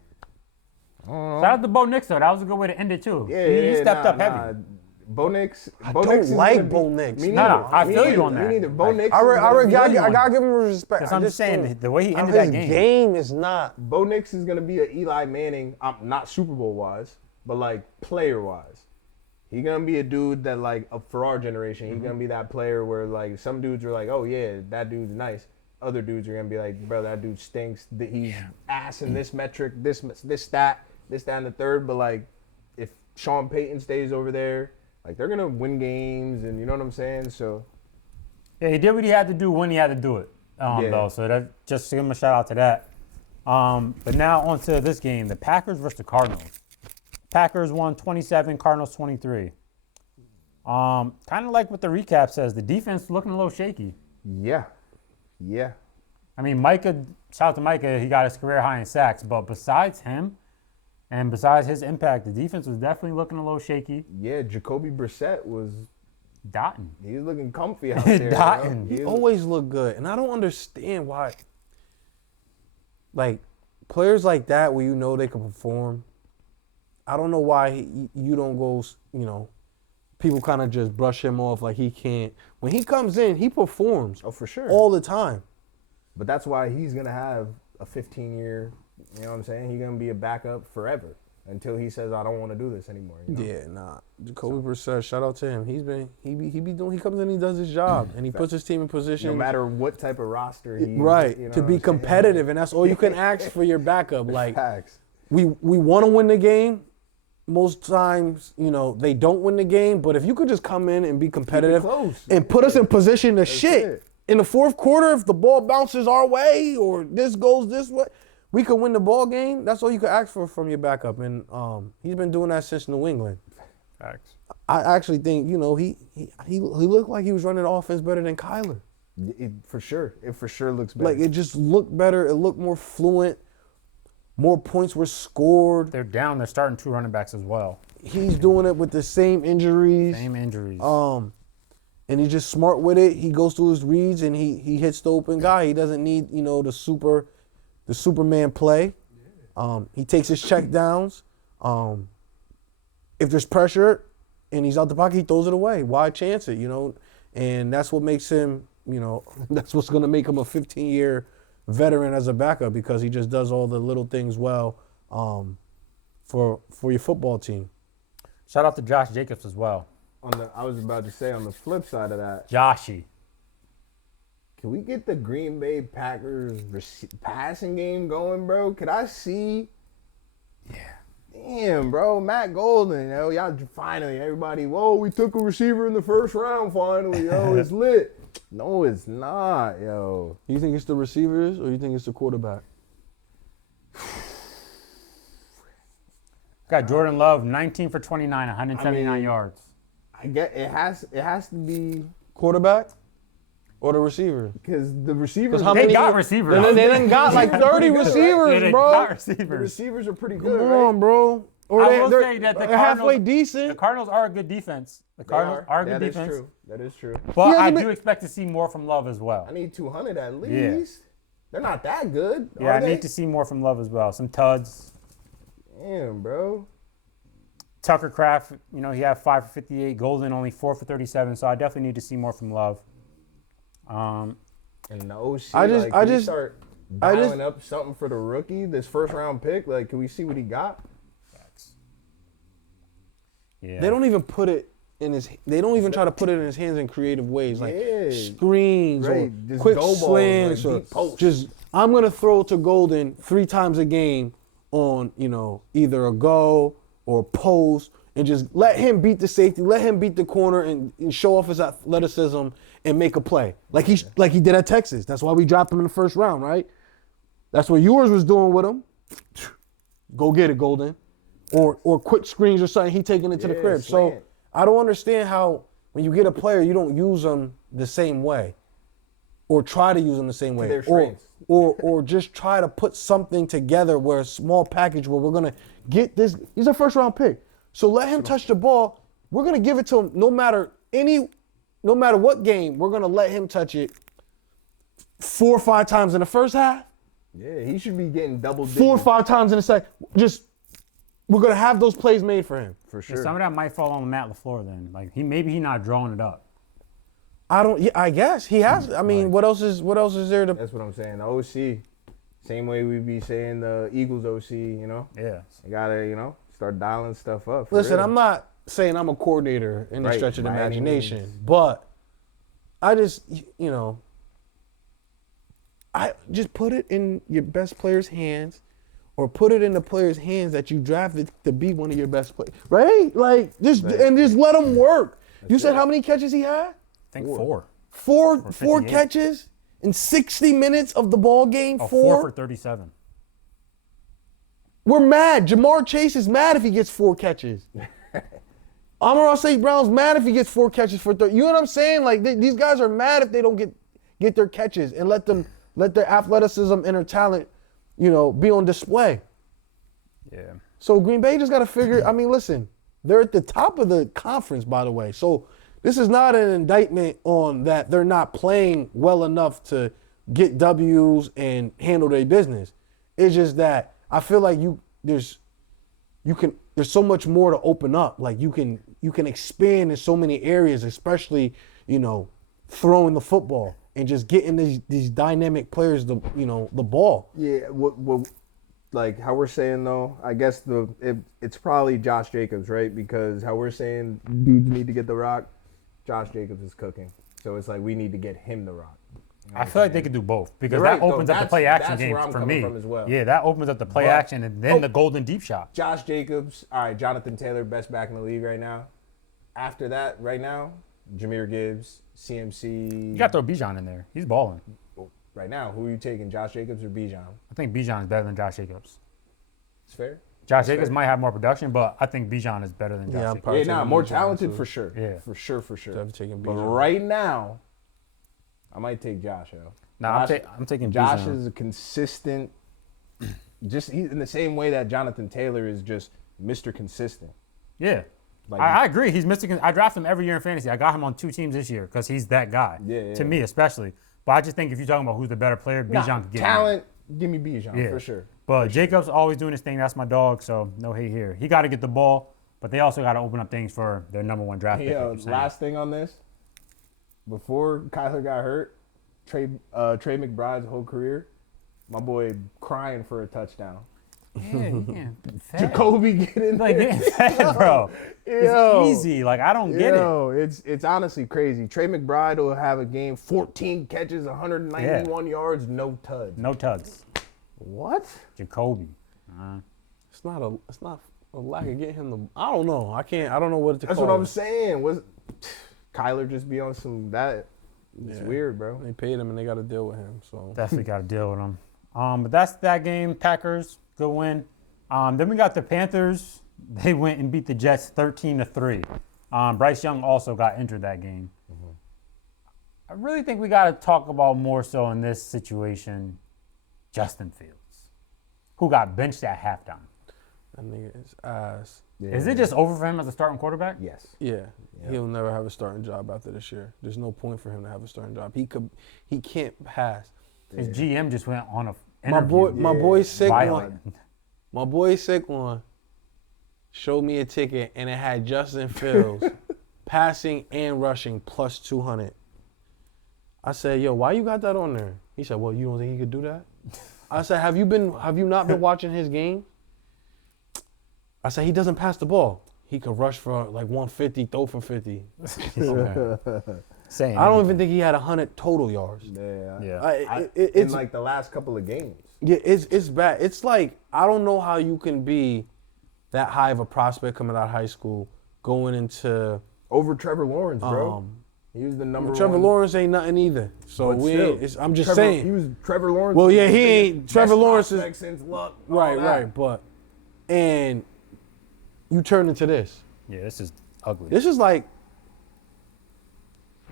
Shout out to Bo Nix though. That was a good way to end it too. yeah, He stepped up heavy. Bo Nix. I Bo don't Nix is like gonna Bo be- Nix. Me No, neither. I Me feel you neither. on that. Me neither. Bo Like, Nix. I is gonna be- gotta give him respect. That's I what I'm just saying. don't- The way he ended that game. His game is not. Bo Nix is gonna be an Eli Manning. Not Super Bowl wise, but like player wise. He's gonna be a dude that like for our generation. He's gonna be that player where like some dudes are like, oh yeah, that dude's nice. Other dudes are gonna be like, bro, that dude stinks. He's ass in this metric, this stat, this, that, and the third. But like, if Sean Payton stays over there, like they're gonna win games, and you know what I'm saying. So Yeah, he did what he had to do when he had to do it. Yeah. Though, so that just to give him a shout out to that. But now on to this game, the Packers versus the Cardinals. Packers won 27, Cardinals 23. Kind of like what the recap says, the defense looking a little shaky. yeah. I mean, Micah, shout out to Micah, he got his career high in sacks, but besides him and besides his impact, the defense was definitely looking a little shaky. Yeah, Jacoby Brissett was Dotting. he was looking comfy out there. Dotting. Bro. He always look good, and I don't understand why. Like players like that, where they can perform. I don't know why you don't go. People kind of just brush him off like he can't. When he comes in, he performs. Oh, for sure. All the time. But that's why he's going to have a 15-year, you know what I'm saying? He's going to be a backup forever until he says, I don't want to do this anymore. You know? Yeah, nah. Jacoby Brissett, shout out to him. He comes in, he does his job, and he puts his team in position. No matter what type of roster he right, you know to what be I'm saying? competitive, and that's all you can ask for your backup. Like Facts. we want to win the game. Most times, they don't win the game, but if you could just come in and be competitive close. and put us in position to shit. it. In the fourth quarter, if the ball bounces our way or this goes this way, we could win the ball game. That's all you could ask for from your backup. And he's been doing that since New England. Facts. I actually think, he looked like he was running the offense better than Kyler. It for sure looks better. Like, it just looked better. It looked more fluent. More points were scored. They're down. They're starting 2 running backs as well. He's doing it with the same injuries. Same injuries. And he's just smart with it. He goes through his reads and he hits the open guy. He doesn't need, the Superman play. He takes his check downs. If there's pressure and he's out the pocket, he throws it away. Why chance it, And that's what makes him, that's what's going to make him a 15-year veteran as a backup, because he just does all the little things well for your football team. Shout out to Josh Jacobs as well. I was about to say, on the flip side of that, Joshy. can we get the Green Bay Packers passing game going, bro? Could I see? Yeah. Damn, bro. Matt Golden, y'all finally, everybody, whoa, we took a receiver in the first round finally, it's lit. No, it's not, yo. You think it's the receivers or you think it's the quarterback? Got Jordan Love, 19 for 29, 179 yards. I get it has to be Quarterback or the receiver? because the receivers. how They many- got receivers. They done got like 30 Yeah, receivers, they bro. got The receivers. receivers are pretty good, Come right? on, bro. Or I will they're say that the halfway Cardinals- decent. The Cardinals are a good defense. The Cardinals are a good That is defense. true. That is true. But He I hasn't do been- expect to see more from Love as well. I need 200 at least. They're not that good. Yeah, are I they? need to see more from Love as well. Some tuds. Damn, bro. Tucker Craft, you know, he had 5 for 58. Golden only 4 for 37. So I definitely need to see more from Love. And the OC, I just- like, I can we just- start I just- dialing up something for the rookie, this first round pick. Like, can we see what he got? Yeah. They don't even put it in his. They don't even try to put it in his hands in creative ways, like Yeah. screens Right, or just quick go balls, slings like or deep posts. just. I'm gonna throw to Golden 3 times a game on either a go or post, and just let him beat the safety, let him beat the corner, and show off his athleticism and make a play like he did at Texas. That's why we dropped him in the first round, right? That's what yours was doing with him. Go get it, Golden. Or quick screens or something, he taking it to the Yeah, crib. slant. So I don't understand how when you get a player, you don't use them the same way, or try to use them the same way, their or strengths. or just try to put something together where a small package where we're gonna get this. He's a first round pick, so let him touch the ball. We're gonna give it to him no matter what game. We're gonna let him touch it 4 or 5 times in the first half, Yeah, he should be getting double digits. 4 or 5 times in the second. We're gonna have those plays made for him. for Yeah, sure. some of that might fall on Matt LaFleur then. Like maybe he not drawing it up. I guess he has. I mean, what else is there to? That's what I'm saying. The OC, same way we be saying the Eagles OC. Yeah. You gotta start dialing stuff up. for Listen, real. I'm not saying I'm a coordinator in the Right, stretch of the by any imagination, means. but I just, I just put it in your best player's hands, or put it in the player's hands that you drafted to be one of your best players, right? Like just let him work. You said how many catches he had? I think 4. Four 58. catches in 60 minutes of the ball game. Oh, 4 for 37. We're mad. Jamar Chase is mad if he gets 4 catches. Amon-Ra St. Brown's mad if he gets 4 catches for 30. You know what I'm saying? Like these guys are mad if they don't get their catches and let their athleticism and their talent, be on display. Yeah. So Green Bay just got to figure. I mean, listen, they're at the top of the conference, by the way. So this is not an indictment on that they're not playing well enough to get W's and handle their business. It's just that I feel like there's so much more to open up. Like you can expand in so many areas, especially throwing the football and just getting these dynamic players the ball. Yeah, what like how we're saying though, I guess it's probably Josh Jacobs, right? Because how we're saying dudes need to get the rock, Josh Jacobs is cooking. So it's like we need to get him the rock. I feel like they could do both because You're that right, though. opens up the That's- play action that's game where I'm for coming me. from as well. Yeah, that opens up the play But- action and then the golden deep shot. Josh Jacobs, all right, Jonathan Taylor, best back in the league right now. After that, right now, Jahmyr Gibbs, CMC. You got to throw Bijan in there. He's balling. Right now, who are you taking, Josh Jacobs or Bijan? I think Bijan is better than Josh Jacobs. It's fair. Josh Jacobs might have more production, but I think Bijan is better than Josh Yeah, I'm Jacobs. probably Yeah, taking more Bijan, talented too. for sure. Yeah. For sure. Definitely taking But Bijan. right now, I might take Josh, yo. Nah, Josh- I'm taking Josh Bijan. is a consistent, he's in the same way that Jonathan Taylor is just Mr. Consistent. Yeah. Like- I agree. He's missing. I draft him every year in fantasy. I got him on 2 teams this year because he's that guy. Yeah. To me, especially. But I just think if you're talking about who's the better player, Bijan could get him. talent, give me Bijan Yeah. for sure. But Jacobs always doing his thing. That's my dog, so no hate here. He got to get the ball, but they also got to open up things for their number 1 draft pick. Yo, like you're saying. last thing on this, before Kyler got hurt, Trey McBride's whole career, my boy crying for a touchdown. Yeah. Jacoby getting Like, there. getting fed, bro. Yo. It's easy. Like, I don't get it. Yo, it's honestly crazy. Trey McBride will have a game, 14 catches, 191 yards, no tud. No tugs. What? Jacoby. It's not a lack of getting him the. I don't know. I don't know what to That's call what I'm it. saying. Was Kyler just be on some that? It's weird, bro. They paid him and they got to deal with him. So Definitely got to deal with him. But that's that game. Packers, good win. Then we got the Panthers. They went and beat the Jets 13-3. Bryce Young also got injured that game. I really think we got to talk about more so in this situation, Justin Fields, who got benched at halftime. that nigga is ass. Yeah. Is it just over for him as a starting quarterback? Yes. Yeah, he'll never have a starting job after this year. There's no point for him to have a starting job. He can't pass. His GM just went on a My boy, interview. my boy Sick Violent. one. My boy Sick one showed me a ticket and it had Justin Fields passing and rushing plus 200. I said, yo, why you got that on there? He said, well, you don't think he could do that? I said, have you not been watching his game? I said, he doesn't pass the ball. He could rush for like 150, throw for 50. Saying I don't even think he had 100 total yards. Yeah. In like the last couple of games. Yeah, it's bad. It's like, I don't know how you can be that high of a prospect coming out of high school, going into Over Trevor Lawrence, bro. He was the number one. Trevor Lawrence ain't nothing either. So But I'm just Trevor, saying. He was Trevor Lawrence. Well, was yeah, the he biggest- ain't. Trevor best Lawrence is prospect since Luck. all right, that. right. But and you turn into this. Yeah, this is ugly. This is like.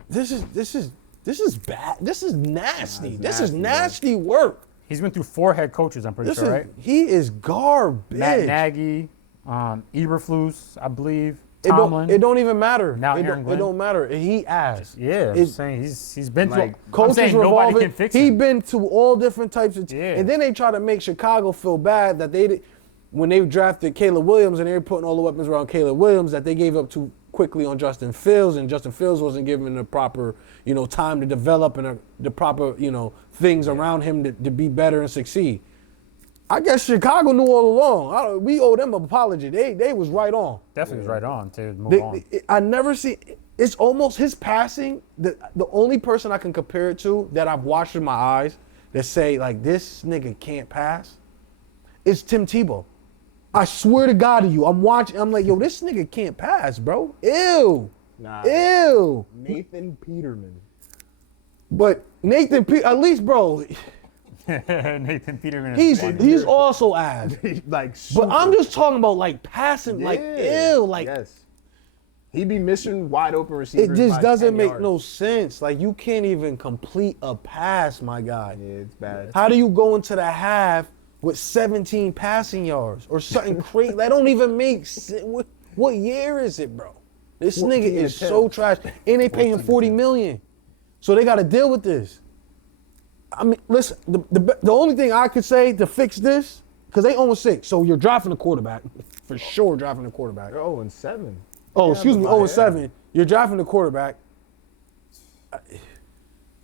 This is bad. This is nasty. This is nasty work. He's been through 4 head coaches, I'm pretty This sure, is right? he is garbage. Matt Nagy, Eberflus, I believe. It Tomlin. don't even matter. Now it Aaron don't, it Glenn. don't matter. He ass. Yeah, I'm It's- saying he's been through. Like, I'm Coaches saying nobody revolving. can fix He him. been to all different types of Yeah. and then they try to make Chicago feel bad that when they drafted Caleb Williams and they were putting all the weapons around Caleb Williams that they gave up too quickly on Justin Fields and Justin Fields wasn't given the proper time to develop and the proper things around him to be better and succeed. I guess Chicago knew all along. We owe them an apology. They was right on. Definitely was right on to move on. I never see. It's almost his passing. The only person I can compare it to that I've watched with my eyes that say like this nigga can't pass is Tim Tebow. I swear to God to you, I'm watching. I'm like, yo, this nigga can't pass, bro. Ew. Nah. Ew. Nathan Peterman. But Nathan, at least, bro, Nathan Peterman. Is he's also ass. Like, But I'm super. just talking about like passing, like Yeah. ew, like. Yes. He be missing wide open receivers. It just by doesn't 10 make yards. no sense. Like you can't even complete a pass, my guy. Yeah, it's bad. How do you go into the half with 17 passing yards or something crazy? That don't even make sense. What year is it, bro? This nigga 14 is so trash, and they pay him $40 million, so they got to deal with this. I mean, listen. The only thing I could say to fix this, because they 0-6, so you're drafting a quarterback for sure. Drafting a quarterback. They're 0-7. Oh, excuse me, Yeah. 0-7. You're drafting a quarterback.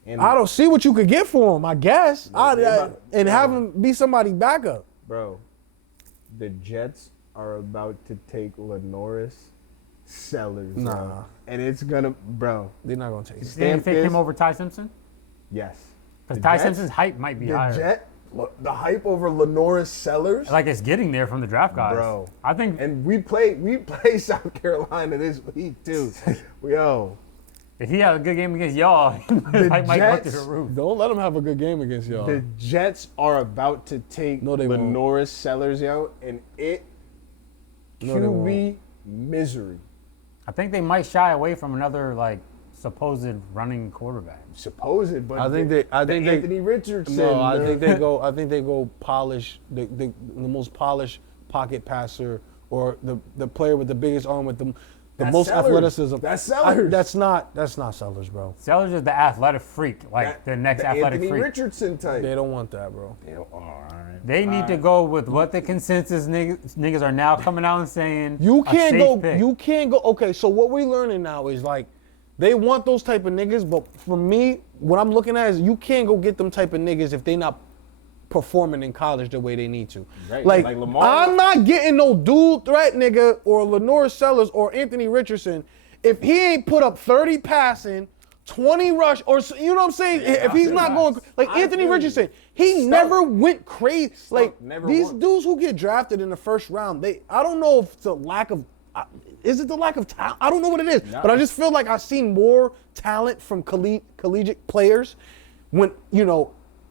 And I don't see what you could get for him, I guess. Yeah, And have him be somebody backup. Bro, the Jets are about to take Lenoris Sellers. Nah. Bro. And it's gonna, bro. They're not going to take it. you Stamp think this. him over Ty Simpson? Yes. Because The Ty Jets- Simpson's hype might be higher. The hype over Lenoris Sellers. Like it's getting there from the draft guys. Bro. I think And we play South Carolina this week too. Yo, if he had a good game against y'all, his hype might go through Jets- the roof. Don't let him have a good game against y'all. the Jets are about to take No, they won't. Lenoris Sellers, yo, and it No, they QB misery. I think they might shy away from another like supposed running quarterback. Supposed, but I think they- Anthony Richardson. No, I think they go polish the most polished pocket passer or the player with the biggest arm with the That's most Sellers. athleticism. That's Sellers. That's not Sellers, bro. Sellers is the athletic freak, like the next athletic Anthony freak. Richardson type. They don't want that, bro. All right. They need to go with what the consensus niggas are now coming out and saying. You a can't safe go. pick. You can't go. Okay, so what we're learning now is like, they want those type of niggas, but for me, what I'm looking at is you can't go get them type of niggas if they not performing in college the way they need to. Right, Like, like Lamar. I'm not getting no dual threat nigga or Lenoir Sellers or Anthony Richardson if he ain't put up 30 passing, 20 rush, or you know what I'm saying? If he's not going like I Anthony feel you. Richardson, he Stuck. never went crazy. Like never these once. dudes who get drafted in the first round, I don't know if it's a lack of Is it the lack of talent? I don't know what it is, but I just feel like I've seen more talent from collegiate players when,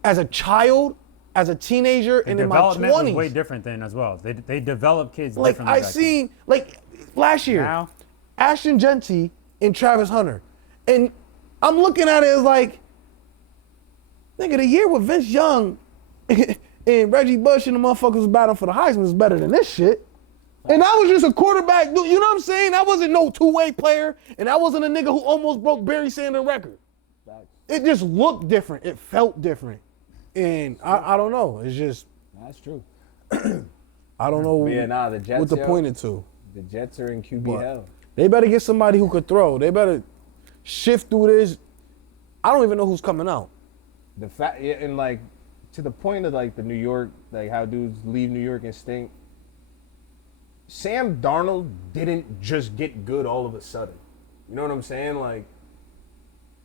as a child, as a teenager, and in my 20s. Development was way different then as well. They develop kids like differently. I seen last year, now, Ashton Genty and Travis Hunter, and I'm looking at it as like, nigga, the year with Vince Young and Reggie Bush and the motherfuckers was battling for the Heisman is better than this shit. And that was just a quarterback, you know what I'm saying? That wasn't no two-way player, and that wasn't a nigga who almost broke Barry Sanders' record. It just looked different. It felt different. And I don't know. It's just. That's true. I don't know the Jets, what to point it to. The Jets are in QB hell. They better get somebody who could throw. They better shift through this. I don't even know who's coming out. The fact, and like, to the point of like the New York, like how dudes leave New York and stink. Sam Darnold didn't just get good all of a sudden. You know what I'm saying? Like,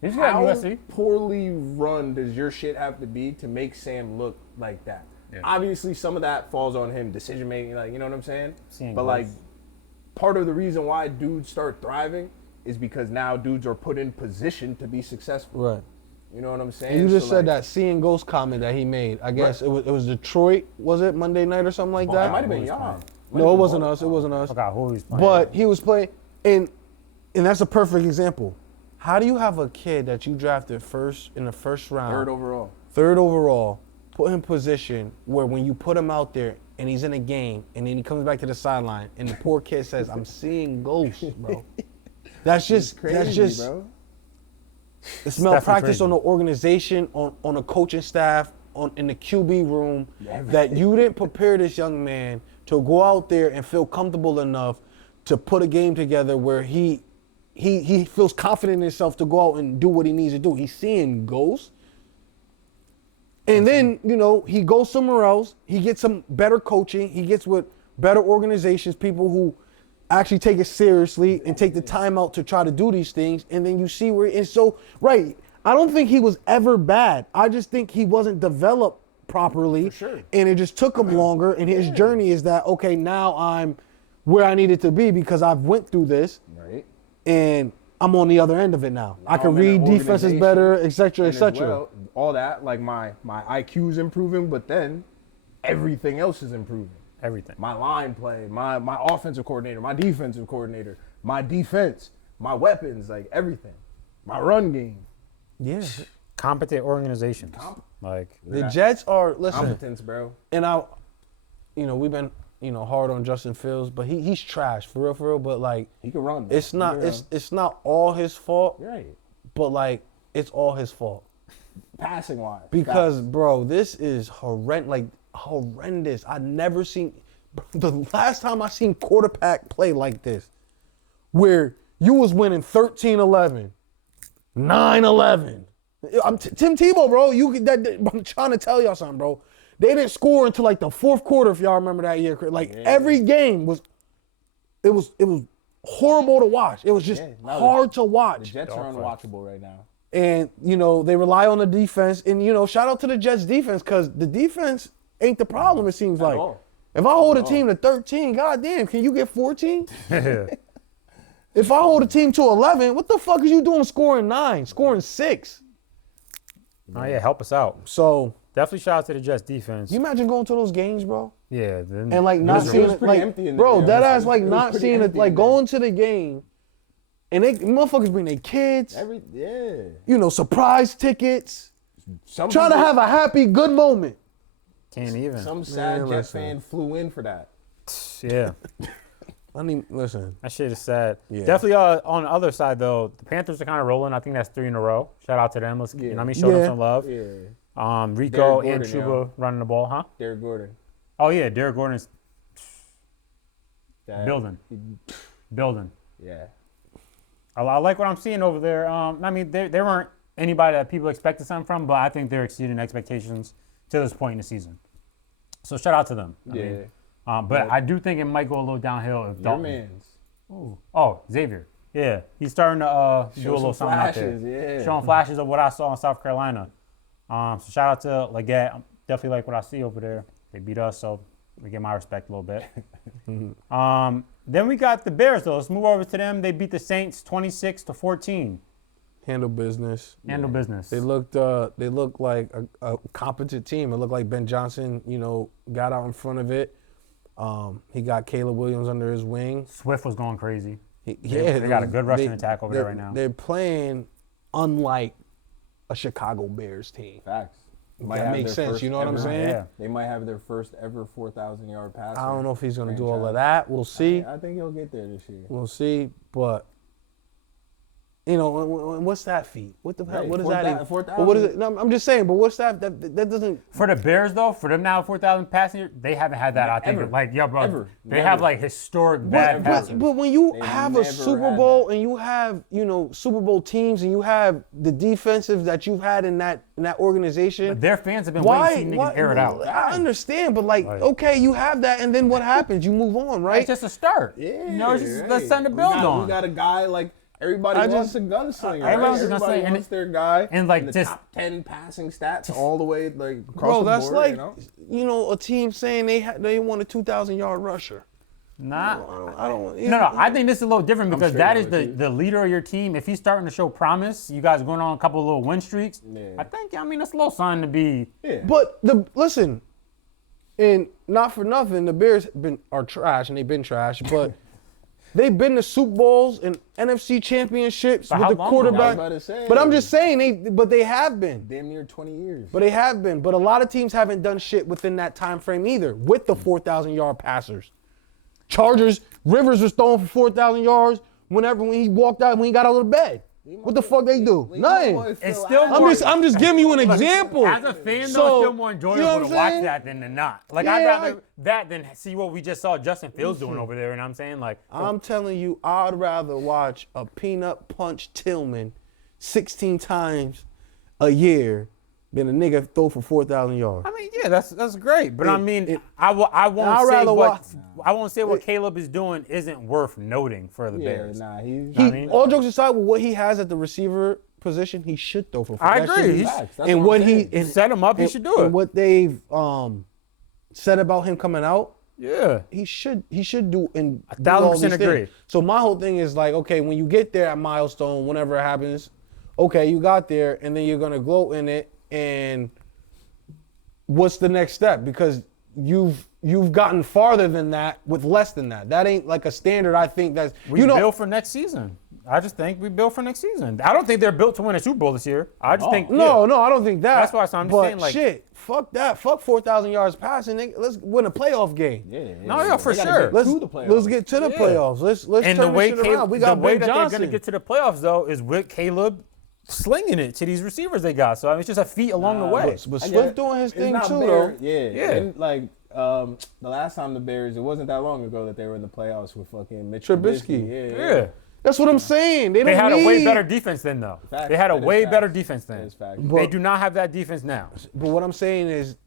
he's got how USC. poorly run does your shit have to be to make Sam look like that? Yeah. Obviously, some of that falls on him, decision making, like, you know what I'm saying? But like, part of the reason why dudes start thriving is because now dudes are put in position to be successful. Right. You know what I'm saying? And you just said that seeing ghost comment that he made. I guess it was Detroit, was it Monday night or something like that? It might have been y'all. No, it wasn't us. It wasn't us. I forgot who he's playing. But he was playing, and that's a perfect example. How do you have a kid that you drafted in the first round, third overall, put him in position where when you put him out there and he's in a game and then he comes back to the sideline and the poor kid says, "I'm seeing ghosts, bro." That's just crazy, bro. It's malpractice on the organization, on the coaching staff, in the QB room, that you didn't prepare this young man to go out there and feel comfortable enough to put a game together where he feels confident in himself to go out and do what he needs to do. He's seeing ghosts. And then, he goes somewhere else. He gets some better coaching. He gets with better organizations, people who actually take it seriously and take the time out to try to do these things. And then you see where, and so, right, I don't think he was ever bad. I just think he wasn't developed properly. For sure. And it just took him longer. And his journey is that, okay, now I'm where I needed to be because I've went through this. Right. And I'm on the other end of it now. I can read defenses better, et cetera, et cetera. Well, all that, like my IQ is improving, but then everything else is improving. Everything. My line play, my offensive coordinator, my defensive coordinator, my defense, my weapons, like everything. My run game. Yeah. Competent organizations. The Jets are, listen. Competence, bro. And we've been, hard on Justin Fields, but he's trash for real, but like he can run. Bro. It's not all his fault. Right. But like it's all his fault. Passing wise. Because bro, this is horrendous. I never seen the last time I seen quarterback play like this, where you was winning 13-11, 9-11. Tim Tebow, bro. I'm trying to tell y'all something, bro. They didn't score until like the fourth quarter, if y'all remember that year. Like every game was horrible to watch. It was just hard to watch. The Jets are unwatchable right now. And they rely on the defense. And shout out to the Jets defense, because the defense ain't the problem. It seems like if I hold a team to 13, goddamn, can you get 14? If I hold a team to 11, what the fuck is you doing scoring 9, scoring 6? Oh yeah, help us out. So definitely shout out to the Jets defense. You imagine going to those games, bro? Yeah. And like not seeing it, like, empty in there, bro, that ass like not seeing it, like going to the game, and they motherfuckers bring their kids. Surprise tickets. Trying to have a happy, good moment. Can't even. Some sad Jets fan flew in for that. Yeah. I mean, listen. That shit is sad. Yeah. Definitely on the other side, though, the Panthers are kind of rolling. I think that's 3 in a row. Shout out to them. Let's, show them some love. Yeah. Rico and Chuba running the ball, huh? Derek Gordon. Oh, yeah. Derek Gordon's building. Yeah. I like what I'm seeing over there. They weren't anybody that people expected something from, but I think they're exceeding expectations to this point in the season. So shout out to them. But I do think it might go a little downhill if Dalton. Man's. Oh, Xavier. Yeah, he's starting to do a little something out there. Showing flashes of what I saw in South Carolina. So shout out to Leggett. Definitely like what I see over there. They beat us, so We get my respect a little bit. Then we got the Bears, though. Let's move over to them. They beat the Saints 26-14. Handle business. Handle business. They looked like a competent team. It looked like Ben Johnson, got out in front of it. He got Caleb Williams under his wing. Swift was going crazy. They got a good rushing attack over there right now. They're playing unlike a Chicago Bears team. Facts. That makes sense. You know what I'm saying? Yeah. They might have their first ever 4,000-yard pass. I don't know if he's going to do all of that. We'll see. I think he'll get there this year. We'll see. But, what's that feat? What the hell? Right, What is that? 4,000. But what is it? No, I'm just saying. But what's that? That doesn't. For the Bears, though, for them now 4,000 passing yards, they haven't had that. I think Ever. like, yo, bro, Ever. they Never. have like historic bad passing. But when you They've have a never Super had Bowl that. and you have Super Bowl teams and you have the defensive that you've had in that organization, Their fans have been waiting to see niggas air it out. I understand, but okay, you have that, and then what happens? You move on, right? It's just a start. Yeah, It's just let's something to build on. We got a guy like everybody wants a gunslinger. Everybody Right? wants a gunslinger, Everybody and wants their guy. and, like, the just- top 10 passing stats all the way like across Bro, the that's board. like a team saying they want a 2,000-yard rusher. Nah. I don't. No. I think this is a little different because straight that on is with you. the leader of your team. If he's starting to show promise, you guys are going on a couple of little win streaks. Yeah. I think, it's a little sign to be. Yeah. But listen, and not for nothing, the Bears are trash and they've been trash, but they've been to Super Bowls and NFC championships But with how the long quarterback. ago? I was about to say. But I'm just saying they have been. Damn near 20 years. But they have been. But a lot of teams haven't done shit within that time frame either with the 4,000-yard passers. Chargers, Rivers was throwing for 4,000 yards when he walked out, when he got out of the bed. What the fuck they do? Nothing. It's still I'm just giving you an example. As a fan, though, it's So, still more enjoyable you know what to I'm watch saying? that than to not. Like, Yeah, I'd rather that than see what we just saw Justin Fields doing over there. And I'm saying, like, I'm telling you, I'd rather watch a peanut punch Tillman 16 times a year than a nigga throw for 4,000 yards. yeah, that's great. But I won't say what Caleb is doing isn't worth noting for the Bears. Nah, he's. All jokes aside, with what he has at the receiver position, he should throw for 4,000. I agree. And what he Set him up, he should do it. And what they've said about him coming out, Yeah. he should do and 1,000% agree. So my whole thing is like, okay, when you get there at milestone, whenever it happens, okay, you got there, and then you're gonna gloat in it, and what's the next step? Because you've gotten farther than that with less than that. That ain't like a standard. I think that's We build for next season. I just think we built for next season. I don't think they're built to win a Super Bowl this year. I just think No, I don't think that. That's why I'm just but saying, like- shit, fuck that. Fuck 4,000 yards passing. Nigga. Let's win a playoff game. No, for They gotta sure. get Let's to the playoffs. let's get to the Yeah. playoffs. Let's And turn the way this shit around. We got the way Ben that Johnson. they're going to get to the playoffs, though, is with Caleb slinging it to these receivers they got. So it's just a feat along the way. But I Swift get it. doing his It's thing not too, Bears, though. Yeah. And like the last time the Bears, it wasn't that long ago that they were in the playoffs with fucking Mitch Trubisky. Yeah. That's what I'm saying. They They had a way need- better defense then, though. Facts. They had a That is way facts. better defense then. That is facts. They do not have that defense now. But what I'm saying is,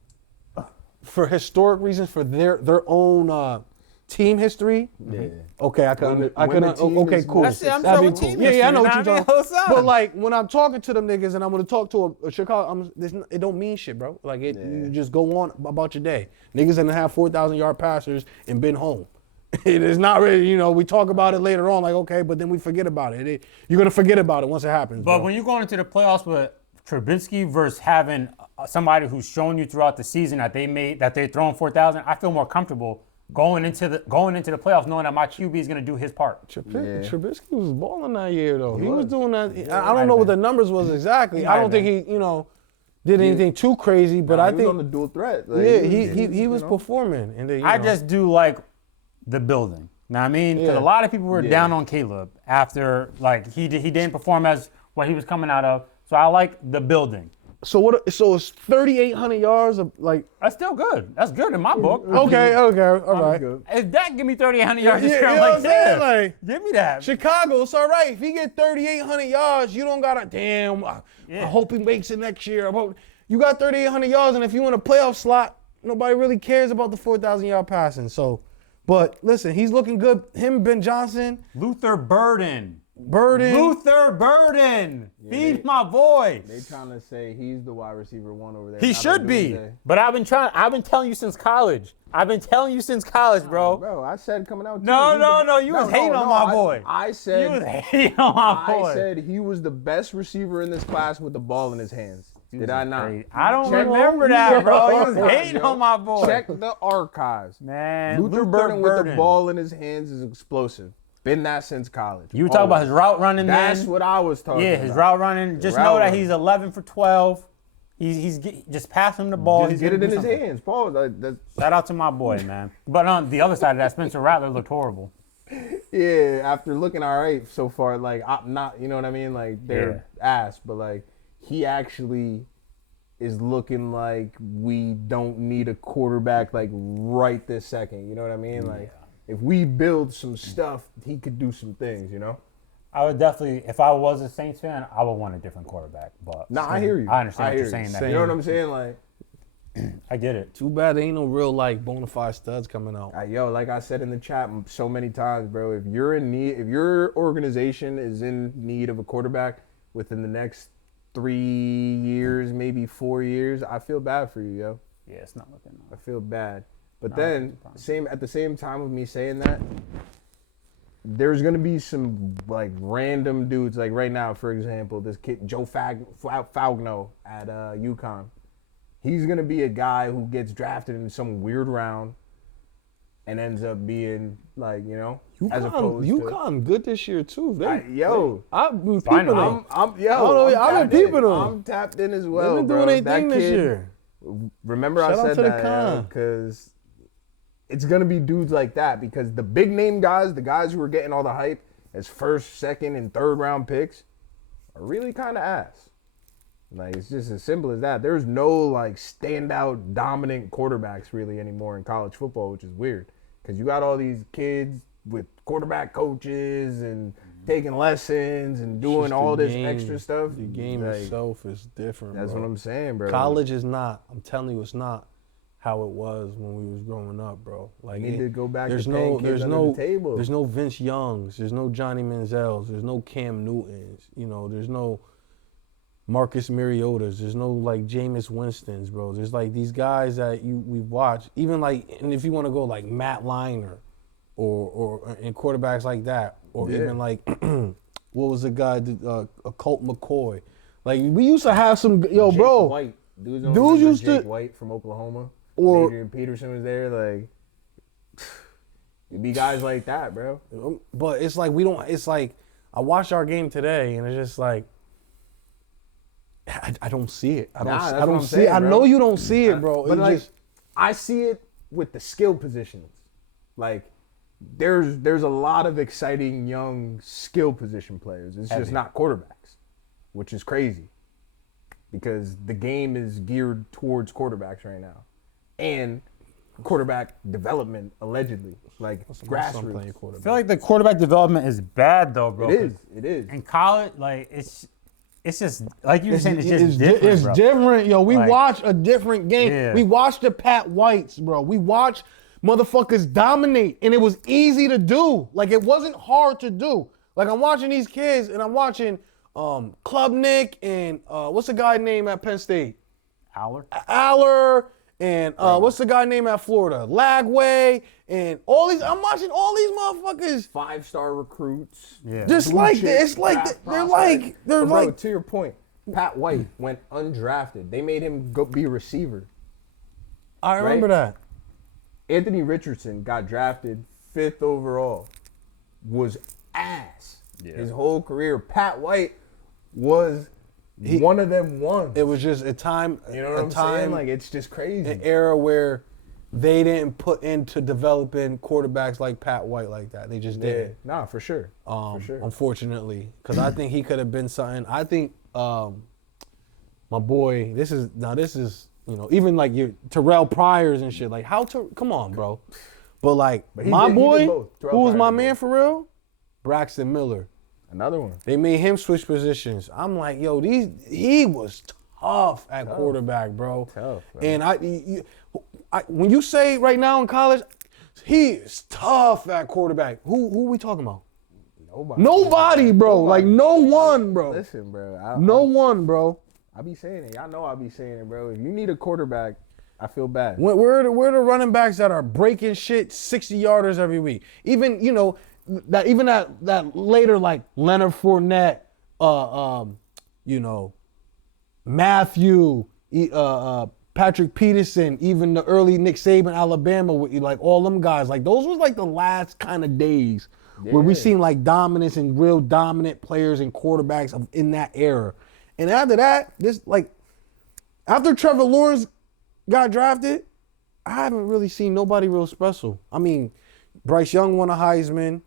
for historic reasons, for their own team history. Yeah. Okay, I When can. the team Okay, is cool. That's it, I'm That'd sure be with cool. team Yeah, I history, know what you you're know what I mean? talking. Whole side. But like when I'm talking to them niggas and I'm gonna talk to a Chicago, it don't mean shit, bro. Like you just go on about your day. Niggas gonna have 4,000 yard passers and been home. It is not really, we talk about it later on, like okay, but then we forget about it. You're gonna forget about it once it happens. But bro. when you're going into the playoffs with Trubisky versus having somebody who's shown you throughout the season that they're throwing 4,000, I feel more comfortable going into the playoffs knowing that my QB is going to do his part. Trubisky was balling that year though. He was was. doing that. I don't know what the numbers was exactly. I don't think he, did anything too crazy, but I he was think on the dual threat. yeah, he was performing. And then, I just do like the building. Know what I mean? Because Yeah. a lot of people were down on Caleb after he didn't perform as what he was coming out of. So I like the building. So it's 3,800 yards of like. That's still good. That's good in my book. Okay, all right. If Dak give me 3,800 yards this Yeah, year, you I'm know like, what I'm saying? yeah, Like, give me that. Chicago, it's all right. If he get 3,800 yards, you don't gotta. Damn, I hope he makes it next year. You got 3,800 yards, and if you in a playoff slot, nobody really cares about the 4,000 yard passing. So, but listen, he's looking good. Him, Ben Johnson. Luther Burden. Burden. Luther Burden. Feed my boy. They trying to say he's the wide receiver 1 over there. He not should be. Odunze. But I've been telling you since college. Bro. Bro, I said coming out. No, you was hating on my boy. I You said. was hating on my boy. I said he was the best receiver in this class with the ball in his hands. Did I not? I don't Check- remember that, bro. You was Yo, hating on my boy. Check the archives. Man, Luther Burden with the ball in his hands is explosive. Been that since college. You were talking about his route running, That's man. what I was talking about. Yeah, his route running. Just route know that running. he's 11 for 12. Just pass him the ball. Just He's get gonna it in do his something. hands. Paul, that's, Shout out to my boy, man. But on the other side of that, Spencer Rattler looked horrible. yeah, after looking all right so far, like, I'm not, you know what I mean? Like, they're ass, but, like, he actually is looking like we don't need a quarterback, like, right this second. You know what I mean? Like, if we build some stuff, he could do some things, you know? I would definitely, if I was a Saints fan, I would want a different quarterback. But Nah, I hear you. I understand what hear you're saying. That You know what I'm saying? Like, I get it. Too bad there ain't no real like bona fide studs coming out. yo, like I said in the chat so many times, bro, if you're in need, if your organization is in need of a quarterback within the next 3 years, maybe 4 years, I feel bad for you, yo. Yeah, it's not looking. I feel bad. But then, at the same time of me saying that, there's gonna be some like random dudes. Like right now, for example, this kid Joe Fagno at UConn. He's gonna be a guy who gets drafted in some weird round and ends up being like, you know, as opposed UConn good this year too. I've been Finally. peeping them. I've been peeping them. I'm tapped in as well. They've been bro. doing their That thing this kid- year. Remember Shout I out said to the that con. because it's gonna be dudes like that because the big name guys, the guys who are getting all the hype as first, second, and third round picks, are really kind of ass. Like it's just as simple as that. There's no like standout dominant quarterbacks really anymore in college football, which is weird because you got all these kids with quarterback coaches and taking lessons and doing Just all the this game. extra stuff. The game Like, itself is different. That's bro. what I'm saying, bro. College is not. I'm telling you, it's not how it was when we was growing up, bro. Like need to go back there's to no, paying kids there's under no, the table. there's no Vince Youngs, there's no Johnny Manziels, there's no Cam Newtons, you know, there's no Marcus Mariotas, there's no like Jameis Winstons, bro. There's like these guys that we've watched, even like, and if you want to go like Matt Leinart or and quarterbacks like that, or even like what was the guy, a Colt McCoy. Like we used to have some, Jake bro. White. Dudes used Jake to- White from Oklahoma. Or- Adrian Peterson was there. Like, it'd be guys like that, bro. But it's like we don't. It's like I watched our game today, and it's just like I don't see it. I don't. Nah, that's I what don't I'm see saying, it. I bro. know you don't see it, bro. But It's like, just I see it with the skill positions. Like, there's a lot of exciting young skill position players. It's just not quarterbacks, which is crazy because the game is geared towards quarterbacks right now, and quarterback development allegedly, like son grassroots. playing I quarterback. feel like the quarterback development is bad though, bro. It is. In college, like it's just like you were saying, it's just different, It's bro. different, yo. We Like, watch a different game. yeah. We watched the Pat Whites, bro. We watched motherfuckers dominate, and it was easy to do. Like it wasn't hard to do. Like I'm watching these kids, and I'm watching Klubnik and what's the guy name at Penn State? Aller, and what's the guy name at Florida? Lagway, and all these. I'm watching all these motherfuckers. 5-star recruits. Yeah. Just Blue like chip it's like draft they're prospect. like they're But bro, like to your point, Pat White went undrafted. They made him go be a receiver. I remember that. Anthony Richardson got drafted 5th overall. Was ass his whole career. Pat White was one of them ones. It was just a time, You know what I'm saying? Like it's just crazy. an era where they didn't put into developing quarterbacks like Pat White like that. They just yeah, didn't. nah, for sure. For sure. Unfortunately, because I think he could have been something. I think my boy, this is even like your Terrell Pryors and shit. Like come on, bro. But like But he my did boy, both. Terrell who was Pryor my did man both. for real, Braxton Miller. Another one. They made him switch positions. I'm like, yo, he was tough at quarterback, bro. Tough, bro. And when you say right now in college, he is tough at quarterback. Who we talking about? Nobody, bro. Like no one, bro. Listen, bro. No one, bro. I be saying it. Y'all know I be saying it, bro. If you need a quarterback, I feel bad. We're the running backs that are breaking shit 60-yarders every week. Even, you know, that later like Leonard Fournette, you know, Matthew, Patrick Peterson, even the early Nick Saban, Alabama, like all them guys. Like those was like the last kind of days where we seen like dominance and real dominant players and quarterbacks in that era. And after that, after Trevor Lawrence got drafted, I haven't really seen nobody real special. I mean, Bryce Young won a Heisman,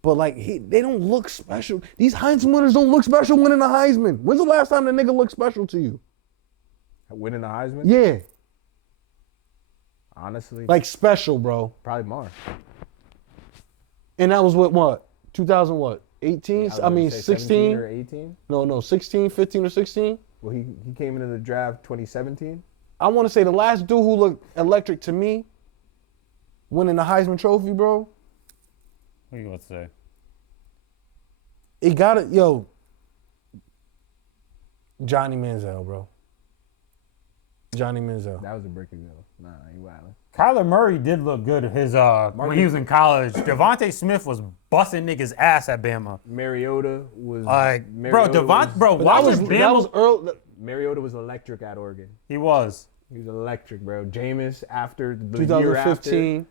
but like they don't look special. These Heisman winners don't look special winning a Heisman. When's the last time the nigga looked special to you? Winning a Heisman? Yeah. Honestly. Like special, bro. Probably Mar. And that was what? 2000 what? 18? Yeah, I mean 16 or 18? No, 16, 15 or 16? Well, he came into the draft 2017. I want to say the last dude who looked electric to me winning the Heisman Trophy, bro. What are you going to say? It got it, yo. Johnny Manziel, bro. Johnny Manziel. That was a brick ago. Nah, you wildin'. Kyler Murray did look good when he was in college. Devontae Smith was busting niggas' ass at Bama. Mariota was Like, Mariota watching Bama. That was early. Mariota was electric at Oregon. He was. He was electric, bro. Jameis after the 2015. year after.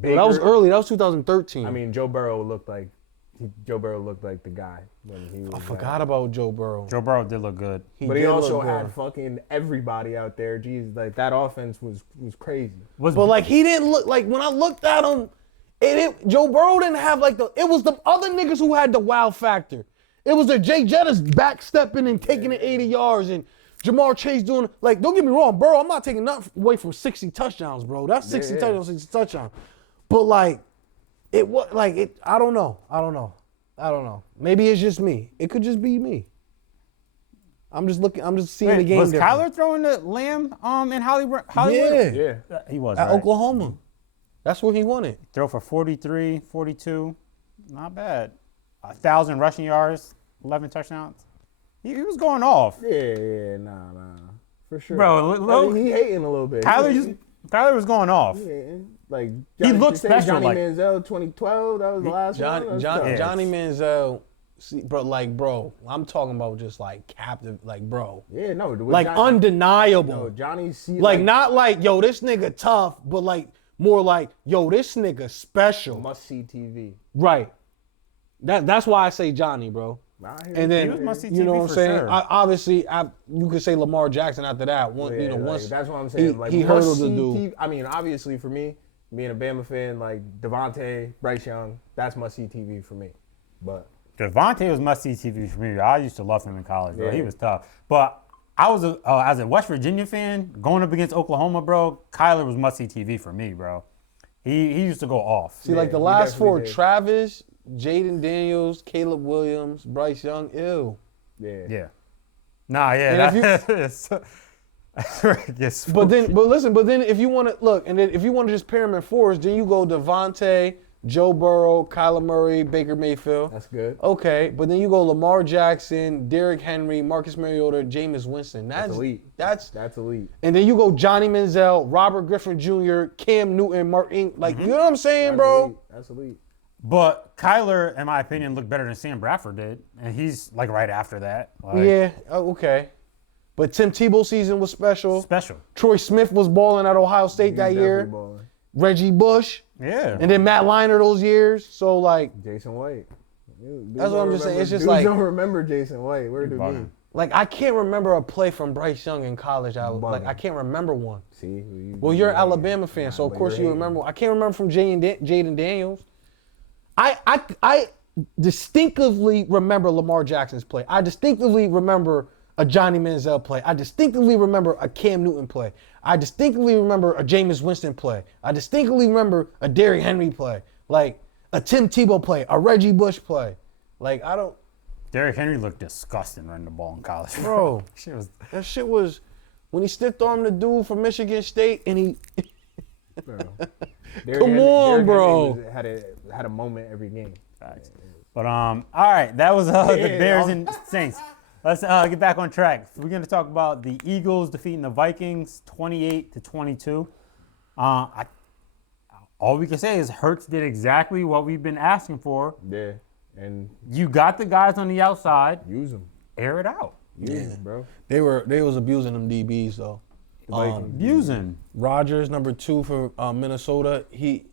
Baker, That was early. That was 2013. I mean, Joe Burrow looked like the guy when he was. I forgot about Joe Burrow. Joe Burrow did look good. But he did also look had good. fucking everybody out there. Jeez, like that offense was crazy. But like he didn't look like when I looked at him, Joe Burrow didn't have like it was the other niggas who had the wow factor. It was the Jay Jettas backstepping and taking it 80 yards and Jamar Chase doing like, don't get me wrong, Burrow, I'm not taking nothing away from 60 touchdowns, bro. That's 60 touchdowns, 60 touchdowns. But like it was like it I don't know. Maybe it's just me. It could just be me. I'm just seeing the game was different. Kyler throwing the Lamb in Hollywood? Yeah. He was, At right? Oklahoma. That's where he won it. Throw for 43, 42. Not bad. 1,000 rushing yards, 11 touchdowns. He was going off. Yeah, nah. For sure. Bro, he hating a little bit. Kyler was going off. Yeah. Like He looked special, Johnny like- Manziel 2012, that was the last one. Johnny Manziel, see, bro, I'm talking about just like captive, like bro. Yeah, no. Like undeniable. No, Johnny C. Like not like, yo, this nigga tough, but like more like, yo, this nigga special. Must see TV. Right. That's why I say Johnny, bro. And then, He was must-see you know TV what I'm for saying? sure. You could say Lamar Jackson after that. Once that's what I'm saying. he hurdled the dude. TV, I mean, obviously for me, being a Bama fan, like Devontae, Bryce Young, that's must-see TV for me. But Devontae was must-see TV for me. I used to love him in college, bro. Yeah. He was tough. But I was, as a West Virginia fan, going up against Oklahoma, bro, Kyler was must-see TV for me, bro. He used to go off. See, like the he last four, definitely did. Travis, Jaden Daniels, Caleb Williams, Bryce Young, ew. Yeah. Nah, And yeah. That's where it gets But then if you want to look, and then if you want to just pair them in fours, then you go Devontae, Joe Burrow, Kyler Murray, Baker Mayfield. that's good. Okay, but then you go Lamar Jackson, Derrick Henry, Marcus Mariota, Jameis Winston. That's elite. That's elite. and then you go Johnny Manziel, Robert Griffin Jr., Cam Newton, Martin. Like, you know what I'm saying, bro? That's elite. But Kyler, in my opinion, looked better than Sam Bradford did. And he's like right after that. Like, Yeah, okay. But Tim Tebow season was special. Troy Smith was balling at Ohio State that year. Balling. Reggie Bush. Yeah. And then Matt Leinart those years. So, like, Jason White. That's what I'm just saying. It's just dudes like- don't remember Jason White. Where do we? bugging. like I can't remember a play from Bryce Young in college. I can't remember one. See. Well, you're an Alabama fan, so of but course you're you remember. I can't remember from Jaden Daniels. I distinctively remember Lamar Jackson's play. I distinctively remember a Johnny Manziel play. I distinctly remember a Cam Newton play. I distinctly remember a Jameis Winston play. I distinctly remember a Derrick Henry play. Like a Tim Tebow play, a Reggie Bush play. Like I don't. Derrick Henry looked disgusting running the ball in college. Bro, That shit was that shit was when he stiff armed the dude from Michigan State and he. Bro. Come on, Derrick bro. Henry had a moment every game. Facts. But all right, that was the Bears and Saints. Let's get back on track. We're gonna talk about the Eagles defeating the Vikings 28-22. All we can say is Hurts did exactly what we've been asking for. Yeah, and You got the guys on the outside. use them. Air it out. Use them, bro. They was abusing them DBs though. Abusing. Rodgers, number 2 for Minnesota. He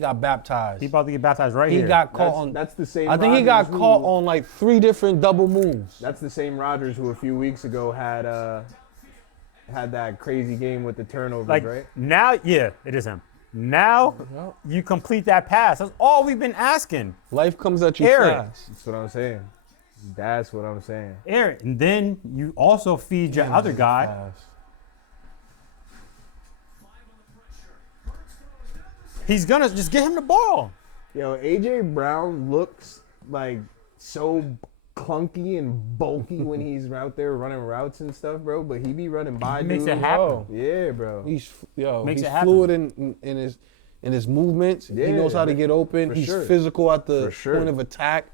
got baptized. He about to get baptized right He here. got caught on. That's the same. I think he got Rodgers caught who- on like 3 different double moves. That's the same Rodgers who a few weeks ago had that crazy game with the turnovers, like right? now, yeah, it is him. Now you complete that pass. That's all we've been asking. Life comes at you Air it. fast. That's what I'm saying. That's what I'm saying. Air it. And then you also feed your other guy. Fast. He's gonna just get him the ball. Yo, AJ Brown looks like so clunky and bulky when he's out there running routes and stuff, bro. But he be running by He makes dudes. it happen. Yeah, bro. He's Makes he's it happen. fluid in his movements. Yeah, he knows how to get open. for He's sure. physical at the For sure. point of attack.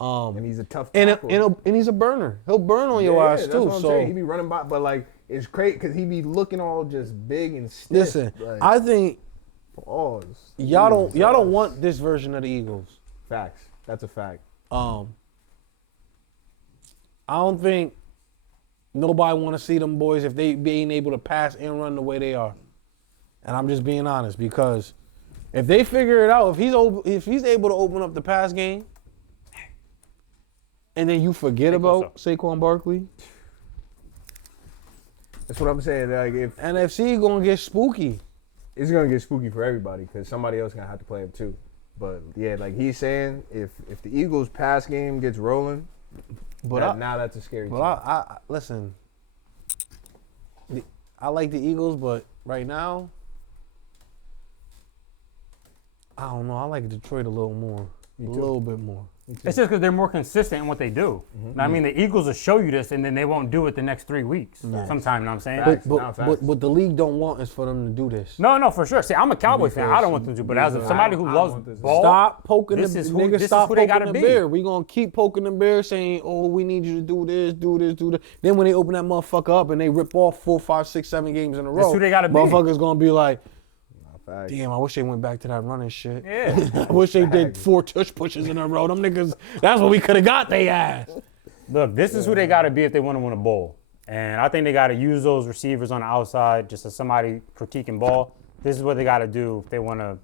And he's a tough And tackle. he's a burner. He'll burn on your ass that's too. what I'm So saying. He be running by, but like it's crazy because he be looking all just big and stiff. listen, like, I think pause. y'all don't want this version of the Eagles. Facts. That's a fact. I don't think nobody want to see them boys if they ain't able to pass and run the way they are. And I'm just being honest because if they figure it out, if he's able to open up the pass game, and then you forget about Saquon Barkley, That's what I'm saying. Like if NFC gonna get spooky. it's gonna get spooky for everybody because somebody else gonna have to play him too. But yeah, like he's saying, if the Eagles' pass game gets rolling, now that's a scary But team. I listen. I like the Eagles, but right now, I don't know. I like Detroit a little more, a little bit more. It's just because they're more consistent in what they do. I mean, the Eagles will show you this, and then they won't do it the next 3 weeks. Sometime, you know what I'm saying? Facts. But what the league don't want is for them to do this. No, for sure. See, I'm a Cowboy fan. I don't want them to, but as somebody who I loves want this. ball, Stop poking this the is who- niggas. this is Stop who they poking gotta the be. bear. We gonna keep poking the bear, saying, "Oh, we need you to do this, do this, do that." Then when they open that motherfucker up and they rip off 4, 5, 6, 7 games in a row, who they gotta be. motherfuckers gonna be like, Facts. "Damn, I wish they went back to that running shit. yeah. I wish they did 4 tush pushes in a row. Them niggas, that's what we could have got they ass." Look, this is who they got to be if they want to win a bowl. And I think they got to use those receivers on the outside just as somebody critiquing ball. This is what they got to do if they want to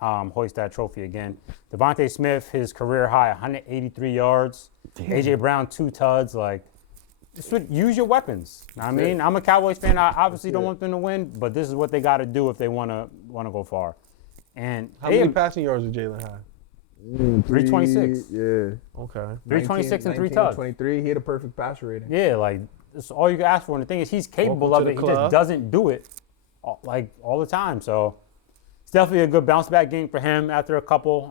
hoist that trophy again. Devontae Smith, his career high, 183 yards. A.J. Brown, 2 tuds. Like, use your weapons. I mean, I'm a Cowboys fan. I obviously don't want them to win, but this is what they got to do if they want to go far. And How many passing yards did Jalen have? 326. Yeah. Okay. 326 and 3 19, tugs. 23. He had a perfect passer rating. Yeah, like that's all you can ask for. And the thing is, he's capable Welcome of to it. the He just club. doesn't do it all the time. So it's definitely a good bounce back game for him after a couple.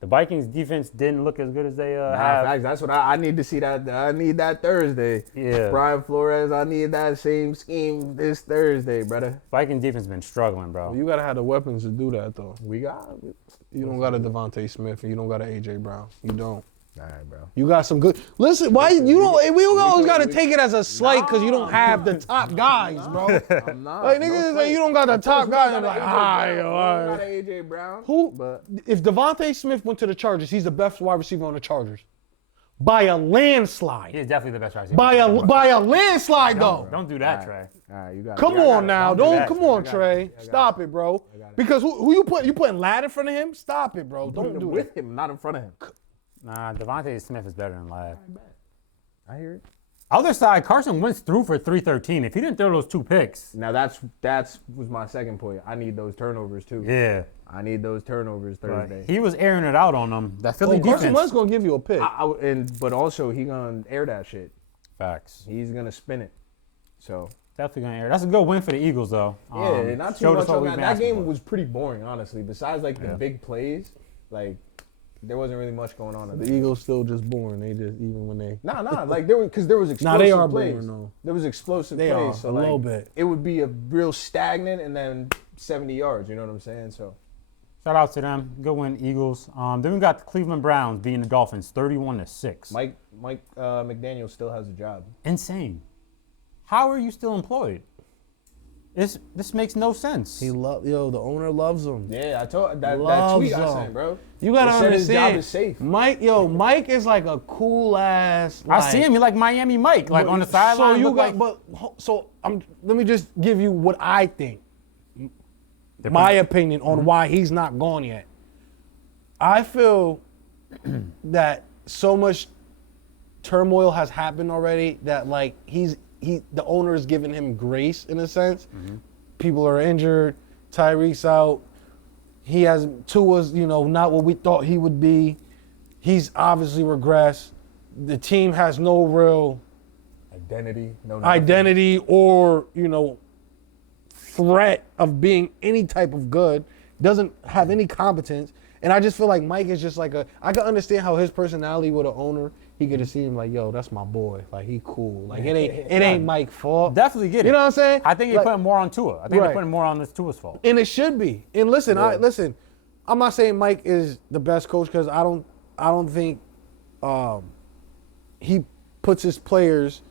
The Vikings defense didn't look as good as they have. Facts. That's what I need to see. I need that Thursday. Yeah. Brian Flores, I need that same scheme this Thursday, brother. Viking defense been struggling, bro. You gotta have the weapons to do that though. We got it. You don't got a Devontae Smith and you don't got a AJ Brown. You don't. All right, bro. You got some good. Listen, why you don't? We always gotta take it as a slight because you don't have the top guys, bro. I'm not. Like niggas say you don't got the top guys. I'm like, alright, Got alright. AJ Brown. Who? But If Devontae Smith went to the Chargers, he's the best wide receiver on the Chargers, by a landslide. He's definitely the best wide receiver. By a landslide though. Don't do that, Trey. all right, you got. Come it. I got on it. now, Don't do don't that, come Trey. on, Trey. Stop it, bro. Because who you putting Ladd in front of him? Stop it, bro. Don't do with that. him, not in front of him. Nah, Devontae Smith is better than Ladd. I hear it. Other side, Carson Wentz threw for 313. If he didn't throw those 2 picks, Now that's was my second point. I need those turnovers too. yeah. I need those turnovers Thursday. He was airing it out on them. That Philly Carson defense. Wentz gonna give you a pick. But also he gonna air that shit. Facts. He's gonna spin it. So Definitely gonna air. That's a good win for the Eagles, though. yeah, not too showed much us what on we've that. been That asking game for. was pretty boring, honestly. Besides like the big plays, like there wasn't really much going on. The Eagles still just boring. They just even when they. Nah, like there was explosive Nah, they are plays. boring, though. There was explosive They plays. are, So a like, little bit. It would be a real stagnant and then 70 yards. You know what I'm saying? So Shout out to them. Good win, Eagles. Then we got the Cleveland Browns beating the Dolphins 31-6. Mike McDaniel still has a job. Insane. How are you still employed? This makes no sense. The owner loves him. Yeah, I told that Loves tweet I him. sent, bro. You gotta They said his understand. job is safe. Mike is like a cool ass. I see him. He like Miami Mike, like on the sideline. Let me just give you what I think. My opinion on why he's not gone yet. I feel that so much turmoil has happened already that like the owner is giving him grace in a sense. People are injured, Tyreek's out. He has Tua's, not what we thought he would be. He's obviously regressed. The team has no real identity or, threat of being any type of good. Doesn't have any competence. And I just feel like Mike is just like I can understand how his personality with an owner, he could have seen him like, yo, that's my boy. Like, he cool. Like, it ain't Mike's fault. Definitely get it. You know what I'm saying? I think they put more on Tua. I think they're putting more on this Tua's fault. And it should be. And listen, I'm not saying Mike is the best coach because I don't think he puts his players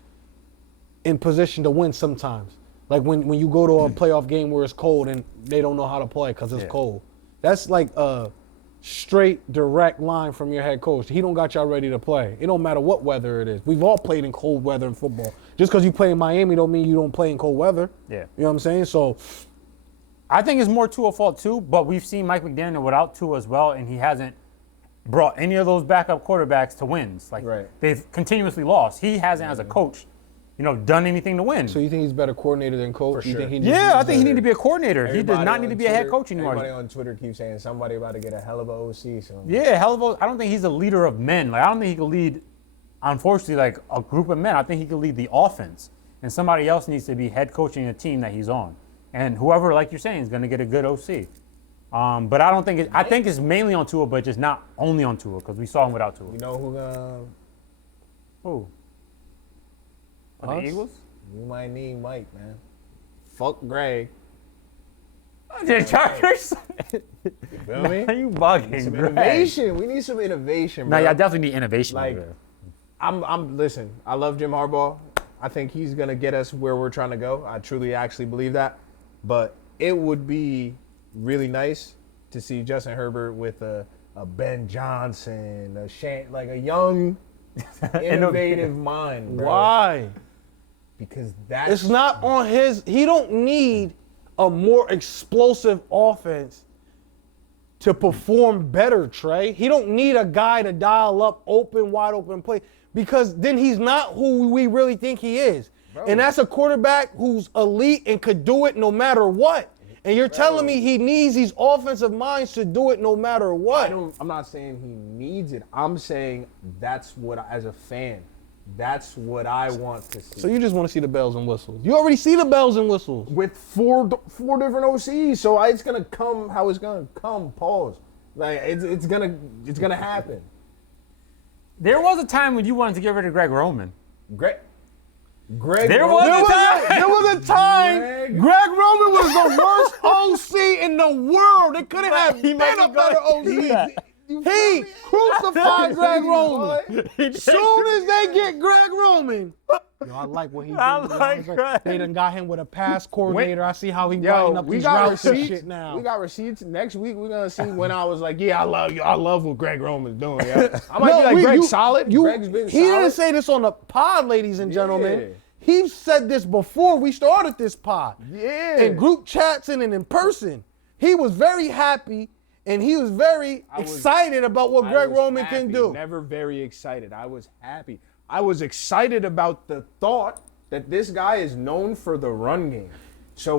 in position to win sometimes. Like when you go to a playoff game where it's cold and they don't know how to play because it's cold. That's like a straight, direct line from your head coach. He don't got y'all ready to play. It don't matter what weather it is. We've all played in cold weather in football. Just because you play in Miami don't mean you don't play in cold weather. Yeah. You know what I'm saying? So I think it's more Tua's fault too, but we've seen Mike McDaniel without Tua as well, and he hasn't brought any of those backup quarterbacks to wins. Like they've continuously lost. He hasn't, as a coach, done anything to win. So you think he's a better coordinator than coach? For sure. I think he needs to be a coordinator. He does not need to be a head coach anymore. Everybody on Twitter keeps saying somebody about to get a hell of a OC. So. Yeah, hell of a. I don't think he's a leader of men. Like I don't think he can lead, unfortunately, like a group of men. I think he can lead the offense, and somebody else needs to be head coaching a team that he's on. And whoever, like you're saying, is going to get a good OC. But I don't think I think it's mainly on Tua, but just not only on Tua because we saw him without Tua. You know who? Who? The Eagles? You might need Mike, man. Fuck Greg. The Chargers? You feel me? You bugging, Some Greg. innovation. We need some innovation, bro. No, y'all definitely need innovation. Like, listen, I love Jim Harbaugh. I think he's going to get us where we're trying to go. I truly actually believe that. But it would be really nice to see Justin Herbert with a Ben Johnson, like a young, innovative mind, bro. Why? Because that's... It's not on his... He don't need a more explosive offense to perform better, Trey. He don't need a guy to dial up wide open play because then he's not who we really think he is. Bro. And that's a quarterback who's elite and could do it no matter what. And you're telling me he needs these offensive minds to do it no matter what. I'm not saying he needs it. I'm saying that's what, as a fan, that's what I want to see. So you just want to see the bells and whistles. You already see the bells and whistles. With four different OCs, so it's gonna come how it's gonna come. Pause. Like it's gonna happen. There was a time when you wanted to get rid of Greg Roman. Greg. There was a time. Greg Roman was the worst OC in the world. It couldn't have been a better OC. He crucified Greg Roman. Soon as they get Greg Roman. Yo, I like what he did. They done got him with a pass coordinator. I see how he writing up these routes and shit now. We got receipts. Next week we're gonna see when I was like, yeah, I love you. I love what Greg Roman's doing. Yeah. I might be like, Greg's solid. Greg's been he solid. didn't say this on the pod, ladies and gentlemen. Yeah. He said this before we started this pod. Yeah. In group chats and in person. He was very happy and he was very excited about what Greg Roman can do. Never very excited. I was happy. I was excited about the thought that this guy is known for the run game. So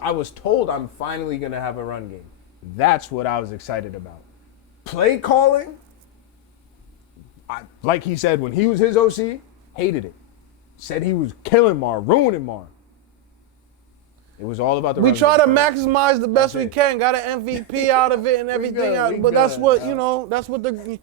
I was told I'm finally going to have a run game. That's what I was excited about. Play calling, like he said when he was his OC, hated it. Said he was killing Mar, ruining Mar. It was all about the run We try to game, maximize the best we can. Got an MVP out of it and everything else. But that's what, that's what the...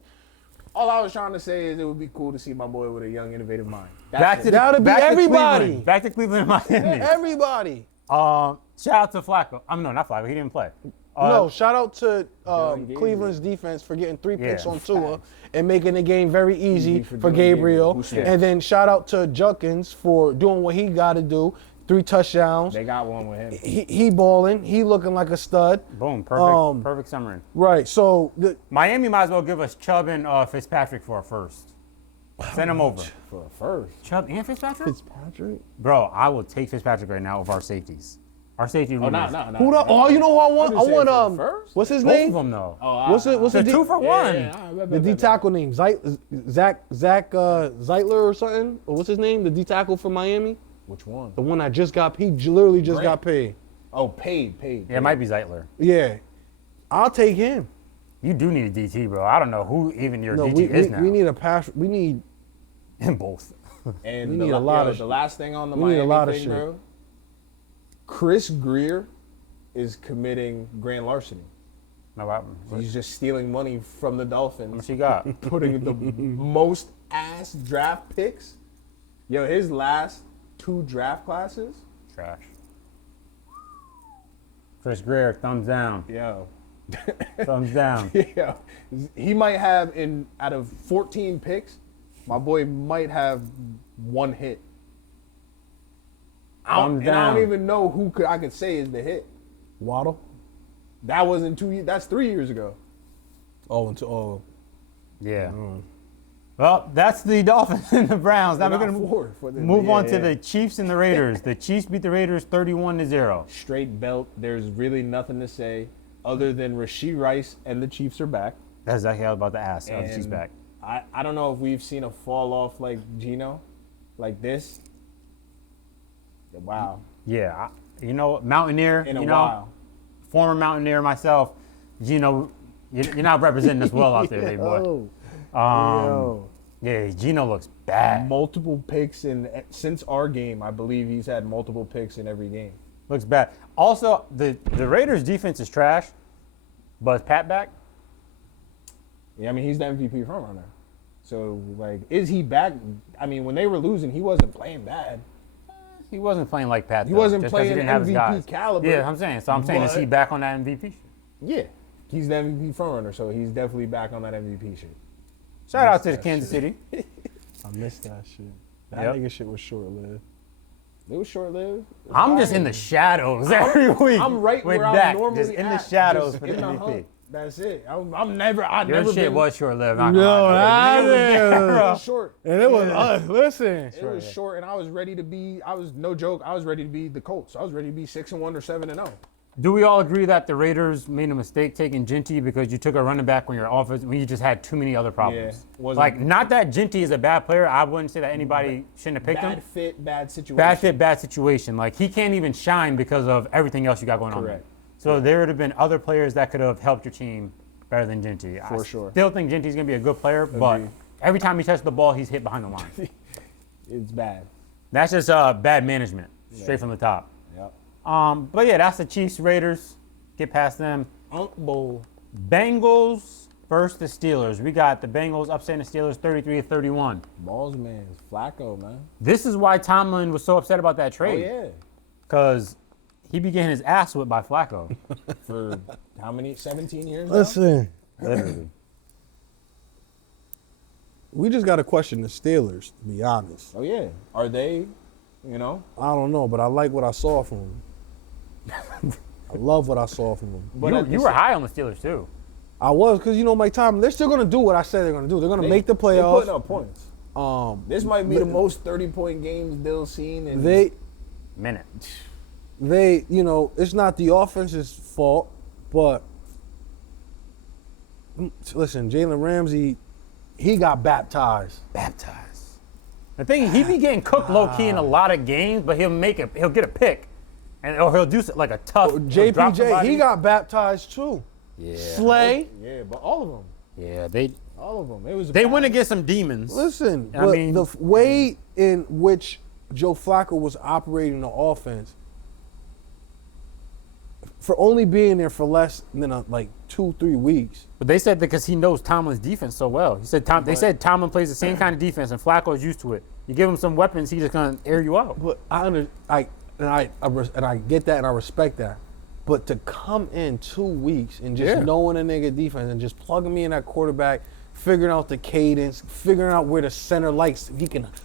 All I was trying to say is it would be cool to see my boy with a young, innovative mind. That'll be everybody. Back to Cleveland and Miami. Everybody. Shout out to Flacco. No, not Flacco. He didn't play. No, shout out to Gabriel. Cleveland's defense for getting 3 picks Yeah. on Tua and making the game very easy for Dylan Gabriel. Who sticks. And then shout out to Junkins for doing what he got to do. 3 touchdowns. They got one with him. He balling. He looking like a stud. Boom, perfect, perfect summary. Right. So Miami might as well give us Chubb and Fitzpatrick for a first. Send them over. For a first. Chubb and Fitzpatrick? Fitzpatrick. Bro, I will take Fitzpatrick right now over our safeties. Our safety room. No. Who the? Oh, you know who I want? I didn't say it want for first. What's his Both name? of them though. What's the It's a 2 for 1. The D tackle name? Zach Zeitler or something? Or what's his name? The D tackle for Miami? Which one? The one that just got literally just got paid. Oh, paid. Yeah, it might be Zeitler. Yeah, I'll take him. You do need a DT, bro. I don't know who even your No, DT is now. we need a pass. We need in both. And We need a lot of the shit. last thing on the We need a Miami lot of thing, shit. bro. Chris Greer is committing grand larceny. No, how He's just stealing money from the much Dolphins, he got? putting the most ass draft picks. Yo, his last 2 draft classes. Trash. Chris Greer, thumbs down. Yo, Thumbs down. yeah, he might have out of 14 picks, my boy might have 1 hit. I Thumbs don't down. even know who I could say is the hit. Waddle. That wasn't 2 years. That's 3 years ago. Yeah. Well, that's the Dolphins and the Browns. Now we're Not going to 4 for the- move yeah, on to yeah. the Chiefs and the Raiders. The Chiefs beat the Raiders 31-0. Straight belt. There's really nothing to say other than Rashee Rice and the Chiefs are back. That's exactly what I was about to ask. Oh, the Chiefs And back. I don't know if we've seen a fall off like Geno, like this. Wow. Yeah. You know, Mountaineer, In a you know, while. former Mountaineer myself, Gino, you're not representing us well out there, big boy. Yo. Yeah, Gino looks bad. Multiple picks since our game. I believe he's had multiple picks in every game. Looks bad. Also, the Raiders' defense is trash, but is Pat back? Yeah, I mean he's the MVP frontrunner. So like, is he back? I mean, when they were losing, he wasn't playing bad. He wasn't playing like Pat. He though, wasn't just 'cause he playing didn't have his MVP guys. caliber, Yeah, I'm saying. So I'm saying, is he but- back on that MVP shit? Yeah, he's the MVP frontrunner, so he's definitely back on that MVP shit. Shout out to the Kansas City. I missed that shit. That Yep. nigga shit was short lived. It was short lived. I'm just in the shadows every week. I'm right with where Dak, I'm normally just in the at, shadows just for the in the MVP. hunt. That's it. I've never Your shit been. was short lived. Yo, that It is. was short. And it was listen. It was short, and I was ready to be. I was no joke. I was ready to be the Colts. I was ready to be 6-1 or 7-0. Do we all agree that the Raiders made a mistake taking Ginty because you took a running back when your offense when you just had too many other problems? Yeah, wasn't- Like, not that Ginty is a bad player. I wouldn't say that anybody shouldn't have picked Bad him. fit, bad situation. Bad fit, bad situation. Like, he can't even shine because of everything else you got going on. Correct. So there would have been other players that could have helped your team better than Ginty. For sure. Still think Ginty's gonna be a good player, but every time he touches the ball, he's hit behind the line. It's bad. That's just bad management, straight from the top. Yep. But yeah, that's the Chiefs, Raiders. Get past them. Bull. Bengals versus the Steelers. We got the Bengals upsetting the Steelers 33-31. Balls, man. It's Flacco, man. This is why Tomlin was so upset about that Oh trade. yeah. Because he be getting his ass whipped by Flacco. For how many? 17 years. Now? Listen, Literally. we just got to question the Steelers, to be honest. Oh yeah. Are they? You know. I don't know, but I like what I saw from them. I love what I saw from them. But You were high on the Steelers, too. I was, because, Mike Tomlin, they're still going to do what I said they're going to do. They're going to make the They're playoffs. putting up points. This might be They- the most 30-point games they'll seen. In Minute. It's not the offense's fault, but listen, Jalen Ramsey, he got baptized. Baptized. The thing is, he be getting cooked low-key in a lot of games, but he'll get a pick. Or he'll do like a tough he'll drop JPJ, somebody. he got baptized too. Yeah. Slay. Yeah, but all of them. Yeah, All of them. It was. they went against some demons. Listen, I but mean- the way in which Joe Flacco was operating the offense, for only being there for less than 2-3 weeks. But they said because he knows Tomlin's defense so well. He said they said Tomlin plays the same kind of defense, and Flacco is used to it. You give him some weapons, he's just gonna air you out. But I get that and I respect that. But to come in 2 weeks and just knowing a nigga defense and just plugging me in that quarterback, figuring out the cadence, figuring out where the center likes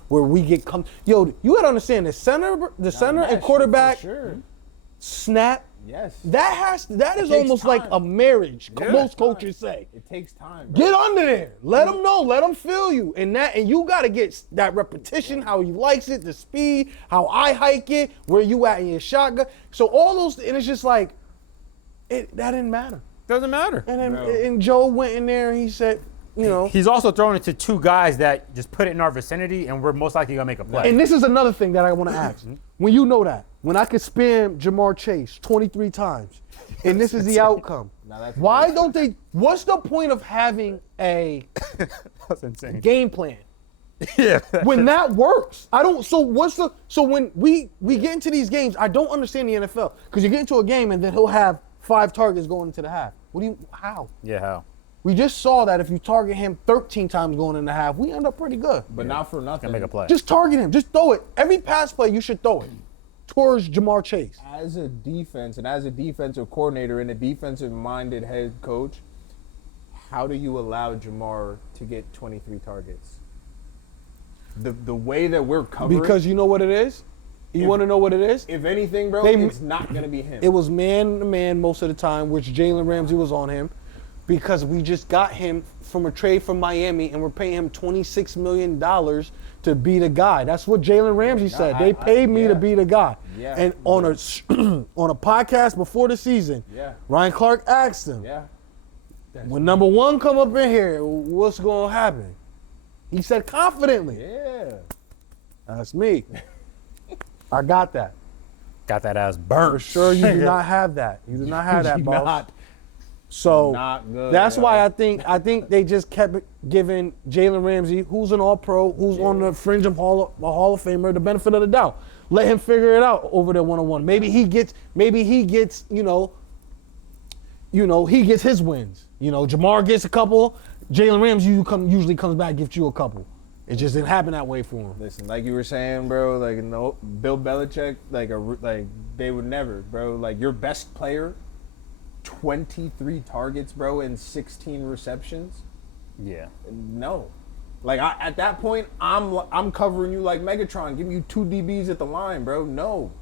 where we get come. Yo, you gotta understand the center and quarterback snap. Yes. That is takes almost like time. a marriage. Most coaches say. It takes time, bro. Get under there. Let him know. Let him feel you. And you got to get that repetition, how he likes it, the speed, how I hike it, where you at in your shotgun. So all those, and it's just like, that didn't matter. Doesn't matter. And then and Joe went in there and he said, you know. He's also throwing it to two guys that just put it in our vicinity, and we're most likely going to make a play. And this is another thing that I want to ask. When you know that, when I could spam Jamar Chase 23 times, and this is the outcome, why don't they? What's the point of having a That's insane. game plan Yeah. when that works? I don't. So when we get into these games, I don't understand the NFL because you get into a game and then he'll have 5 targets going into the half. How? Yeah, how? We just saw that if you target him 13 times going in the half, we end up pretty good. But not for nothing. Gonna make a play. Just target him. Just throw it. Every pass play, you should throw it towards Jamar Chase. As a defense and as a defensive coordinator and a defensive-minded head coach, how do you allow Jamar to get 23 targets? The way that we're covering. Because you know what it is? You want to know what it is? If anything, bro, it's not going to be him. It was man-to-man most of the time, which Jalen Ramsey was on him, because we just got him from a trade from Miami, and we're paying him $26 million to be the guy. That's what Jalen Ramsey said. They paid me to be the guy. Yeah. And on a podcast before the season, Ryan Clark asked him, when number 1 come up in here, what's going to happen? He said confidently. Yeah. That's me. I got that. Got that ass burnt. For sure, you do not have that. You do not have that, You boss. not. So Not good, that's yo. why I think they just kept giving Jalen Ramsey, who's an All-Pro, who's on the fringe of a Hall of Famer, the benefit of the doubt. Let him figure it out over there one-on-one. Maybe he gets, he gets his wins. Jamar gets a couple. Jalen Ramsey usually comes back, gives you a couple. It just didn't happen that way for him. Listen, like you were saying, bro, Bill Belichick, they would never, bro. Like your best player, 23 targets, bro, and 16 receptions. Yeah. No. At that point, I'm covering you like Megatron, giving you 2 DBs at the line, bro. No.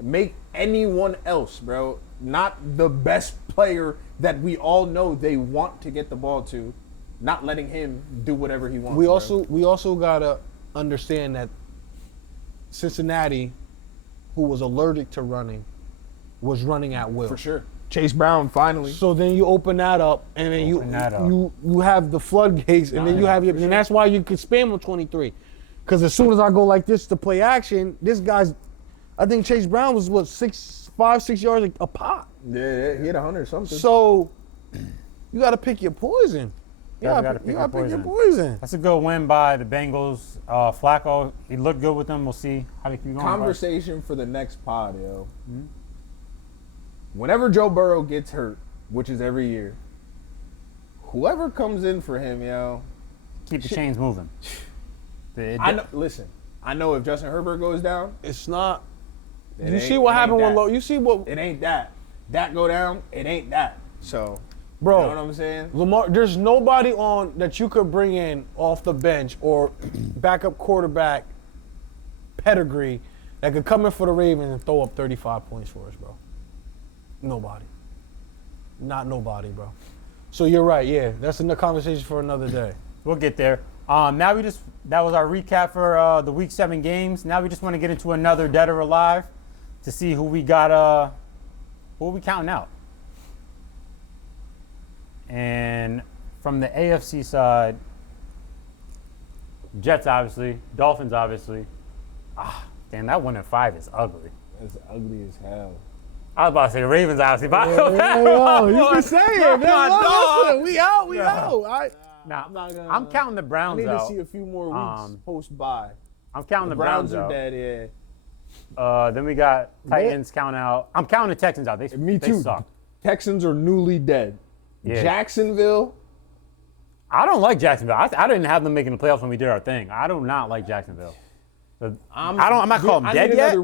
Make anyone else, bro, not the best player that we all know they want to get the ball to, not letting him do whatever he wants. We also gotta understand that Cincinnati, who was allergic to running, was running at will. For sure. Chase Brown finally. So then you open that up, and then you have the floodgates, and then you have and that's why you could spam on 23, because as soon as I go like this to play action, this guy's, I think Chase Brown was 5-6 yards a pop. Yeah, he had 100 something. So you got to pick your poison. You gotta pick your poison. That's a good win by the Bengals. Flacco, he looked good with them. We'll see how they keep going. Conversation for the next pod, yo. Mm-hmm. Whenever Joe Burrow gets hurt, which is every year, whoever comes in for him, yo, keep the chains moving. Listen, I know if Justin Herbert goes down, it's not. You see what happened when you see what it ain't that. That go down, it ain't that. So, bro, you know what I'm saying? Lamar, there's nobody on that you could bring in off the bench or backup quarterback pedigree that could come in for the Ravens and throw up 35 points for us, bro. Nobody. Not nobody, bro. So you're right, yeah. That's in the conversation for another day. We'll get there. That was our recap for the Week 7 games. Now we just want to get into another Dead or Alive to see who we got, who are we counting out. And from the AFC side, Jets obviously, Dolphins obviously. Damn, that 1-5 is ugly. It's ugly as hell. I was about to say the Ravens obviously. But you can say it. dog. We out. I'm counting the Browns out. I need to see a few more weeks post-bye. I'm counting the Browns Browns are out. dead, yeah. Then we got Titans count out. I'm counting the Texans out. Me too. They suck. Texans are newly dead. Yeah. Jacksonville. I don't like Jacksonville. I didn't have them making the playoffs when we did our thing. I do not like Jacksonville. I'm not calling them dead yet.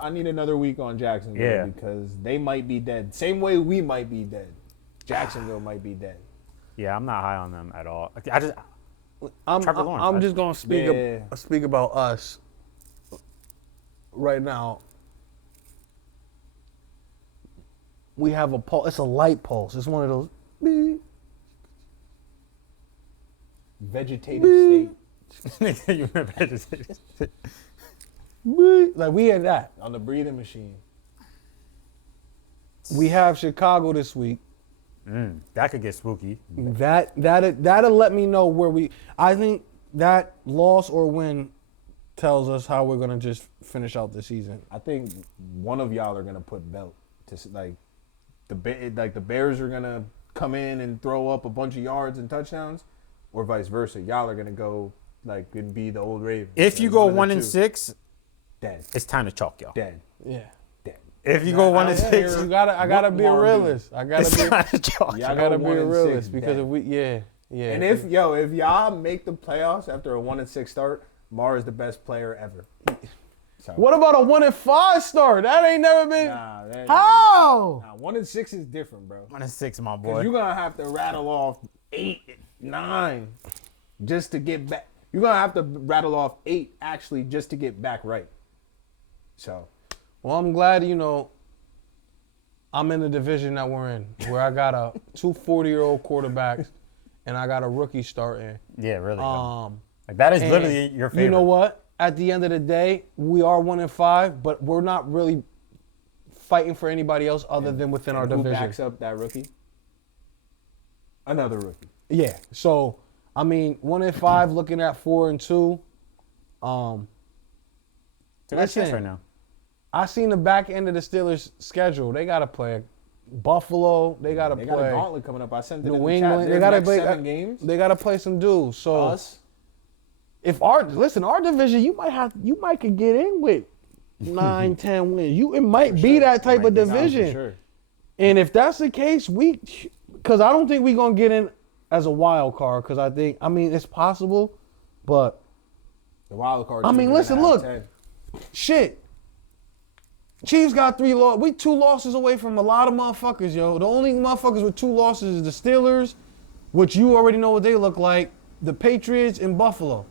I need another week on Jacksonville Yeah. because they might be dead. Same way we might be dead. Jacksonville might be dead. Yeah, I'm not high on them at all. I'm Trevor Lawrence. I'm just gonna speak about us right now. We have a pulse. It's a light pulse. It's one of those. Beep, Vegetative state You remember that? beep. Like we had that. on the breathing machine. We have Chicago this week. That could get spooky. That'll let me know where we. I think that loss or win tells us how we're gonna just finish out the season. I think one of y'all are gonna put belt to the Bears are gonna come in and throw up a bunch of yards and touchdowns, or vice versa. Y'all are gonna go and be the old Ravens. If you go 1-6, dead, it's time to chalk y'all. dead, Yeah. dead. If you go 1-6, I gotta be a realist. I gotta it's be. time to chalk. Y'all I gotta go be a 1-6 realist because dead. if we, yeah. And if y'all make the playoffs after a 1-6 start, Mar is the best player ever. So, What about a 1-5 start? That ain't never been. How? How? 1-6 is different, bro. 1-6, my Because boy. you're gonna have to rattle off 8, 9, just to get back. You're gonna have to rattle off 8 actually just to get back right. So, Well, I'm glad I'm in the division that we're in, where I got two 40-year-old quarterbacks, and I got a rookie starting. Yeah, really. And that is literally your favorite. You know what? At the end of the day, we are 1-5, but we're not really fighting for anybody else other than within our who division. backs up that rookie? Another rookie. Yeah. So, I mean, 1-5, looking at 4-2. It's a good chance right now. I seen the back end of the Steelers' schedule. They got to play Buffalo. They got to They play got a gauntlet coming up. I sent it in New the chat. England. They Their got to next play 7 games. They got to play some dudes. So Us. if our division, you might could get in with 9, 10 wins. It might be that type of Might be down for division. sure. And if that's the case, because I don't think we're gonna get in as a wild card. Because it's possible, but The wild card. I mean, teams are listen, gonna have look. 10. shit. Chiefs got 3 losses. We 2 losses away from a lot of motherfuckers, yo. The only motherfuckers with 2 losses is the Steelers, which you already know what they look like, the Patriots, and Buffalo.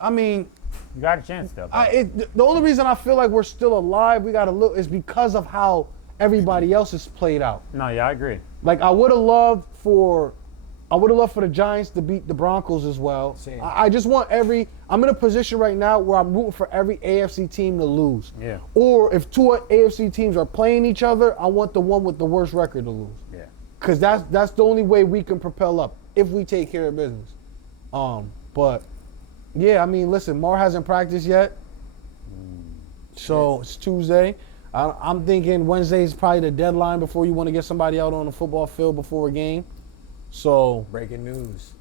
I mean, You got a chance, though. the only reason I feel like we're still alive, we got to look, is because of how everybody else is played out. No, yeah, I agree. Like I would have loved for the Giants to beat the Broncos as well. Same. I just want I'm in a position right now where I'm rooting for every AFC team to lose. Yeah. Or if 2 AFC teams are playing each other, I want the one with the worst record to lose. Yeah. Because that's the only way we can propel up if we take care of business. But yeah, I mean, listen, Mar hasn't practiced yet, so it's Tuesday. I'm thinking Wednesday is probably the deadline before you want to get somebody out on the football field before a game. So Breaking news.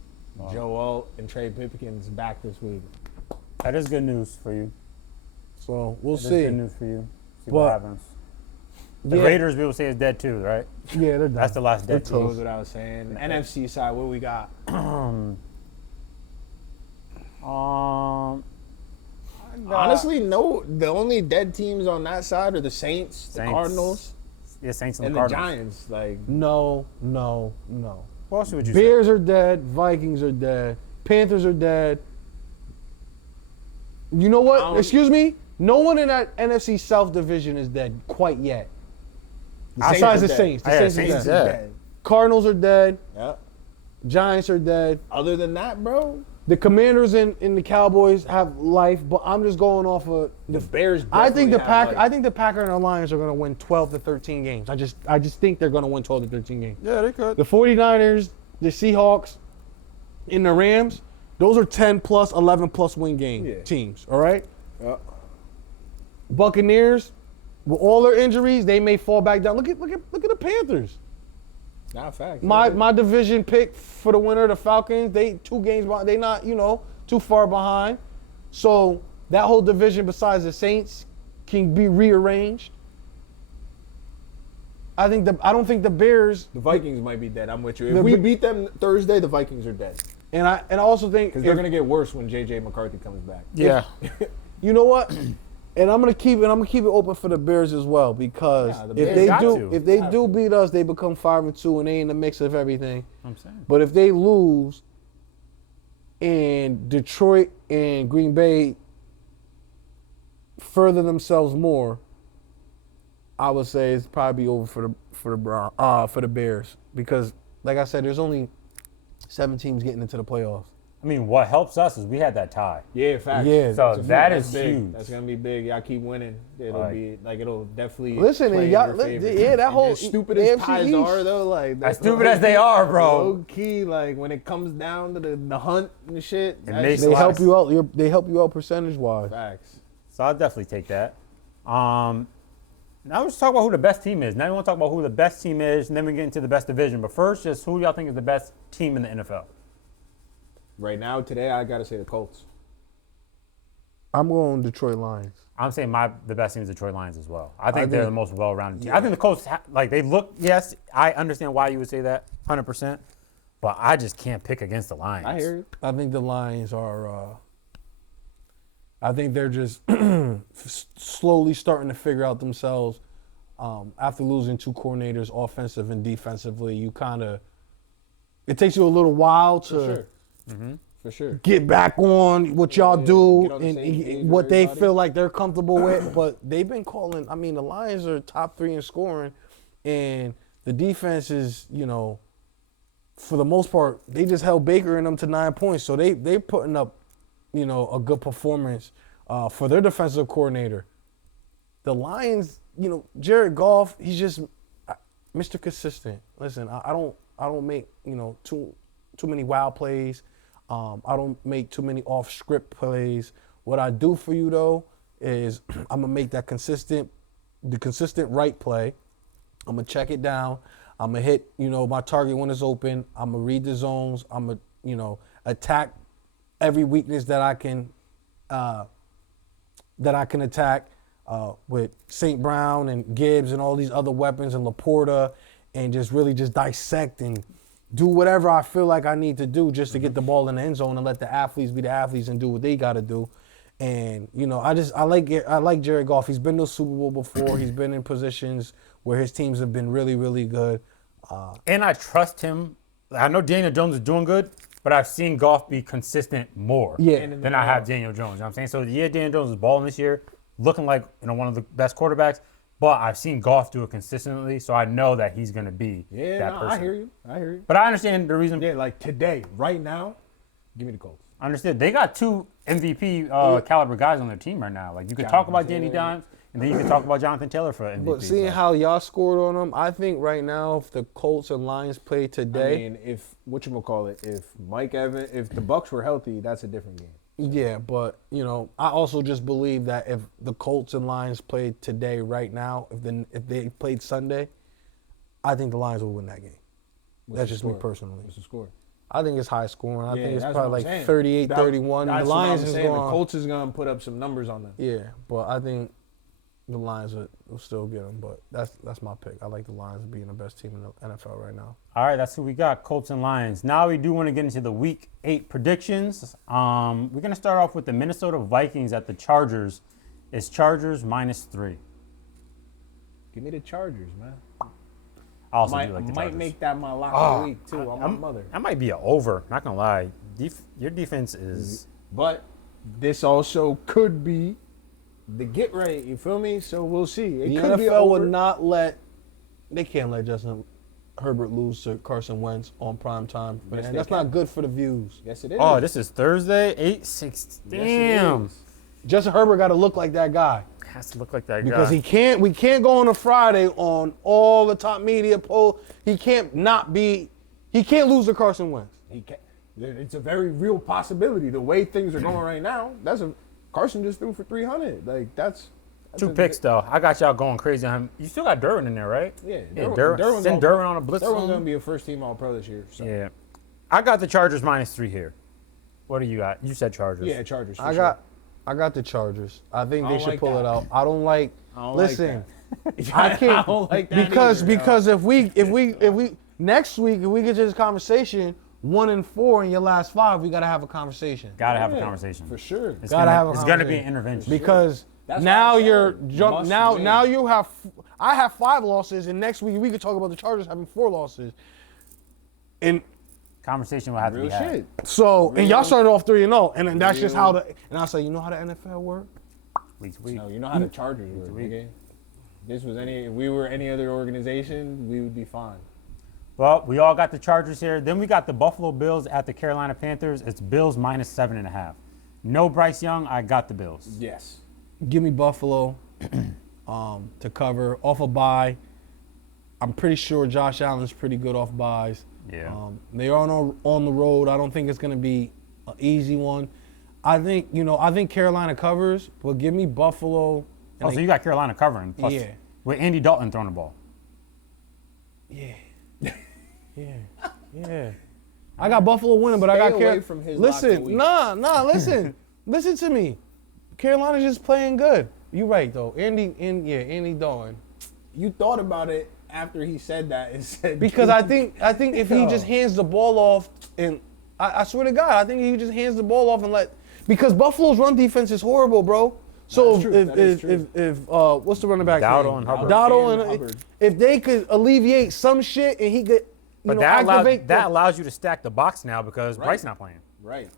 Joe Alt and Trey Pipkins back this week. That is good news for you. we'll That is see. good news for you. See But- what happens. The Yeah. Raiders, people say, is dead too, right? Yeah, they're done. That's the last dead They're team. That's what I was saying. NFC side, what we got? Honestly, no. The only dead teams on that side are the Saints, the Saints. Cardinals, Yeah, Saints and and the the Cardinals. Giants. Like, No. What else would you say? Bears are dead. Vikings are dead. Panthers are dead. You know what? Excuse me? No one in that NFC South division is dead quite yet. Besides the Saints. The Yeah, Saints Saints are is dead. dead. Cardinals are dead. Yep. Giants are dead. Other than that, bro, The Commanders and the Cowboys have life, but I'm just going off of the Bears. I think the definitely have, Pack. like- I think the Packers and the Lions are going to win 12 to 13 games. I just think they're going to win 12 to 13 games. Yeah, they could. The 49ers, the Seahawks, and the Rams, those are 10 plus, 11 plus win teams. All right. Yep. Buccaneers, with all their injuries, they may fall back down. Look at the Panthers. Not fact. My division pick for the winner, the Falcons, they 2 games behind. They not too far behind. So that whole division, besides the Saints, can be rearranged. I don't think the Bears. The Vikings might be dead. I'm with you. If The we Vi- beat them Thursday, the Vikings are dead. And I also think Because they're going to get worse when J.J. McCarthy comes back. Yeah. You know what? And I'm gonna keep it open for the Bears as well, because Yeah, the if Bears they got do to. if they do beat us, they become 5-2 and they in the mix of everything. I'm saying. But if they lose and Detroit and Green Bay further themselves more, I would say it's probably over for the Bears, because like I said, there's only 7 teams getting into the playoffs. I mean, what helps us is we had that tie. Yeah, facts. Yeah. So That's that that's is big. huge. That's gonna be big. Y'all keep winning. It'll definitely Listen, play and in y'all, your favor. yeah, that And whole as stupid as AFC ties East. are though, like As stupid as they are, bro. Low key, like when it comes down to the hunt and shit, that's makes They Slice. help you out. They help you out percentage wise. facts. So I'll definitely take that. Now let's talk about who the best team is. Now we want to talk about who the best team is, and then we get into the best division. But first, just who y'all think is the best team in the NFL? Right now, today, I gotta say the Colts. I'm going Detroit Lions. I'm saying the best team is Detroit Lions as well. I think they're think- the most well-rounded team. I think the Colts, they look, yes, I understand why you would say that, 100%, but I just can't pick against the Lions. I hear you. I think the Lions are. I think they're just slowly starting to figure out themselves. After losing 2 coordinators, offensive and defensively, it takes you a little while to For sure. get back on what y'all do get on the and same page with what they everybody. feel like they're comfortable with. But they've been calling. I mean, the Lions are top 3 in scoring, and the defense is, for the most part, they just held Baker and them to 9 points. So they're putting up, a good performance for their defensive coordinator. The Lions, Jared Goff, he's just Mr. Consistent. Listen, I don't make too many wild plays. I don't make too many off script plays. What I do for you though is I'm gonna make the consistent right play. I'm gonna check it down. I'm gonna hit my target when it's open. I'm gonna read the zones. I'm gonna attack every weakness that I can attack with St. Brown and Gibbs and all these other weapons and Laporta, and just really just dissect and do whatever I feel like I need to do just to get the ball in the end zone and let the athletes be the athletes and do what they got to do. And I like Jared Goff. He's been to a Super Bowl before. He's been in positions where his teams have been really, really good. And I trust him. I know Daniel Jones is doing good, but I've seen Goff be consistent more than I have Daniel Jones. You know what I'm saying? So, yeah, Daniel Jones is balling this year, looking like one of the best quarterbacks, but I've seen Goff do it consistently, so I know that he's going to be that person. I hear you. But I understand the reason. Yeah, like today, right now, give me the Colts. I understand. They got 2 MVP caliber guys on their team right now. Like, you could talk about Danny Dimes, and then you could talk about Jonathan Taylor for MVP. But seeing how y'all scored on them, I think right now if the Colts and Lions play today, I mean, if Mike Evans, if the Bucks were healthy, that's a different game. yeah. But I also just believe that if the Colts and Lions played today, right now, if they played Sunday, I think the Lions will win that game. That's just me personally. What's the score? I think it's high scoring. I think it's that's probably what like I'm saying. 38-31. That's The what Lions I'm is saying. going. The Colts is gonna put up some numbers on them. Yeah, but I think the Lions will still get them. But that's my pick. I like the Lions being the best team in the NFL right now. All right, that's who we got, Colts and Lions. Now we do want to get into the Week 8 predictions. We're going to start off with the Minnesota Vikings at the Chargers. It's Chargers -3. Give me the Chargers, man. I also do like the Might Chargers. make that my lock of the week too. On my mother. That might be an over. Not going to lie. Your defense is... But this also could be the get right. You feel me? So we'll see. It The could be NFL over. would not they can't let Justin Herbert lose to Carson Wentz on prime time. Yes, Man, they that's can. not good for the views. Yes, it is. Oh, this is Thursday, 8-6. Yes, it Damn. is. Justin Herbert got to look like that guy. Has to look like that Because guy. we can't go on a Friday on all the top media poll. He can't lose to Carson Wentz. He can. It's a very real possibility. The way things are going right now, Carson just threw for 300. Like that's 2 picks, though. I got y'all going crazy on him. You still got Derwin in there, right? Yeah, Derwin. Send Derwin on a blitz. Derwin's gonna be a first team All Pro this year. So. Yeah. I got the Chargers -3 here. What do you got? You said Chargers. Yeah, Chargers. For I got the Chargers. I think they don't should like pull that. it out. I don't like. don't Listen, like I can't I don't like that because either, because if we next week if we get to this conversation, 1-4 in your last 5, we gotta have a conversation. Gotta have a conversation. For sure. It's Gotta gonna, have a it's gonna be conversation. an intervention. Because That's now what I you're said. jump. Must Now win. you have. I have 5 losses, and next week we could talk about the Chargers having 4 losses. And Conversation will have to Real be had. shit. so, and y'all Real- started off 3-0, and then that's just real- how the. And I say, you know how the NFL work? Week to week. No, you know how the Chargers work, nigga. If we were any other organization, we would be fine. Well, we all got the Chargers here. Then we got the Buffalo Bills at the Carolina Panthers. It's Bills minus 7.5. No Bryce Young. I got the Bills. Yes. Give me Buffalo to cover off a bye. I'm pretty sure Josh Allen's pretty good off byes. Yeah. They are on the road. I don't think it's going to be an easy one. I think Carolina covers, but give me Buffalo. Oh, so you got Carolina covering. Plus, Yeah. With Andy Dalton throwing the ball. Yeah. Yeah. I got Buffalo winning, but I got Stay away from his lock of the Listen, week. listen. Listen to me. Carolina's just playing good. You right though. Andy Dalton. You thought about it after he said that and said Because I think if he Yo. just hands the ball off, and I swear to God, I think he just hands the ball off and because Buffalo's run defense is horrible, bro. So That's true. That is true. if what's the running back Dowdle name? and Hubbard. Dowdle And and Hubbard. if they could alleviate some shit and he could But that allows you to stack the box now because Bryce not playing. Right.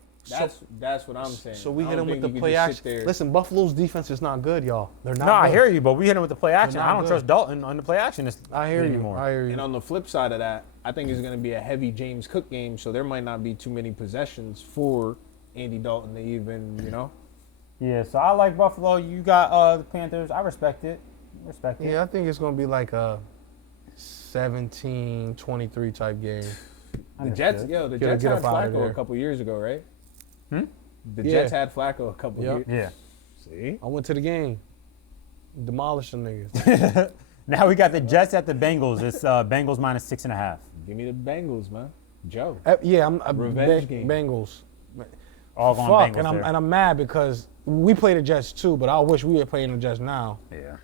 That's what I'm saying. So we I hit don't him with think the you play can just action. sit there. Listen, Buffalo's defense is not good, y'all. They're not. No, I good. hear you, but we hit him with the play action. not I don't good. trust Dalton on the play action I hear anymore. you. I hear you. And on the flip side of that, I think it's going to be a heavy James Cook game, so there might not be too many possessions for Andy Dalton to even, Yeah, so I like Buffalo. You got the Panthers. I respect it. Yeah, I think it's gonna be like a 17-23 type game. The Jets, Understood. the Get Jets had up outta Flacco there. a couple years ago, right? The Yeah. Jets had Flacco a couple Yep. years. Yeah. See? I went to the game, demolished them niggas. Now we got the Jets at the Bengals. It's Bengals minus 6.5. Give me the Bengals, man. Joe. Yeah, I'm Revenge game. Bengals. All going Fuck, Bengals there. and I'm mad because we play the Jets too, but I wish we were playing the Jets now. Yeah.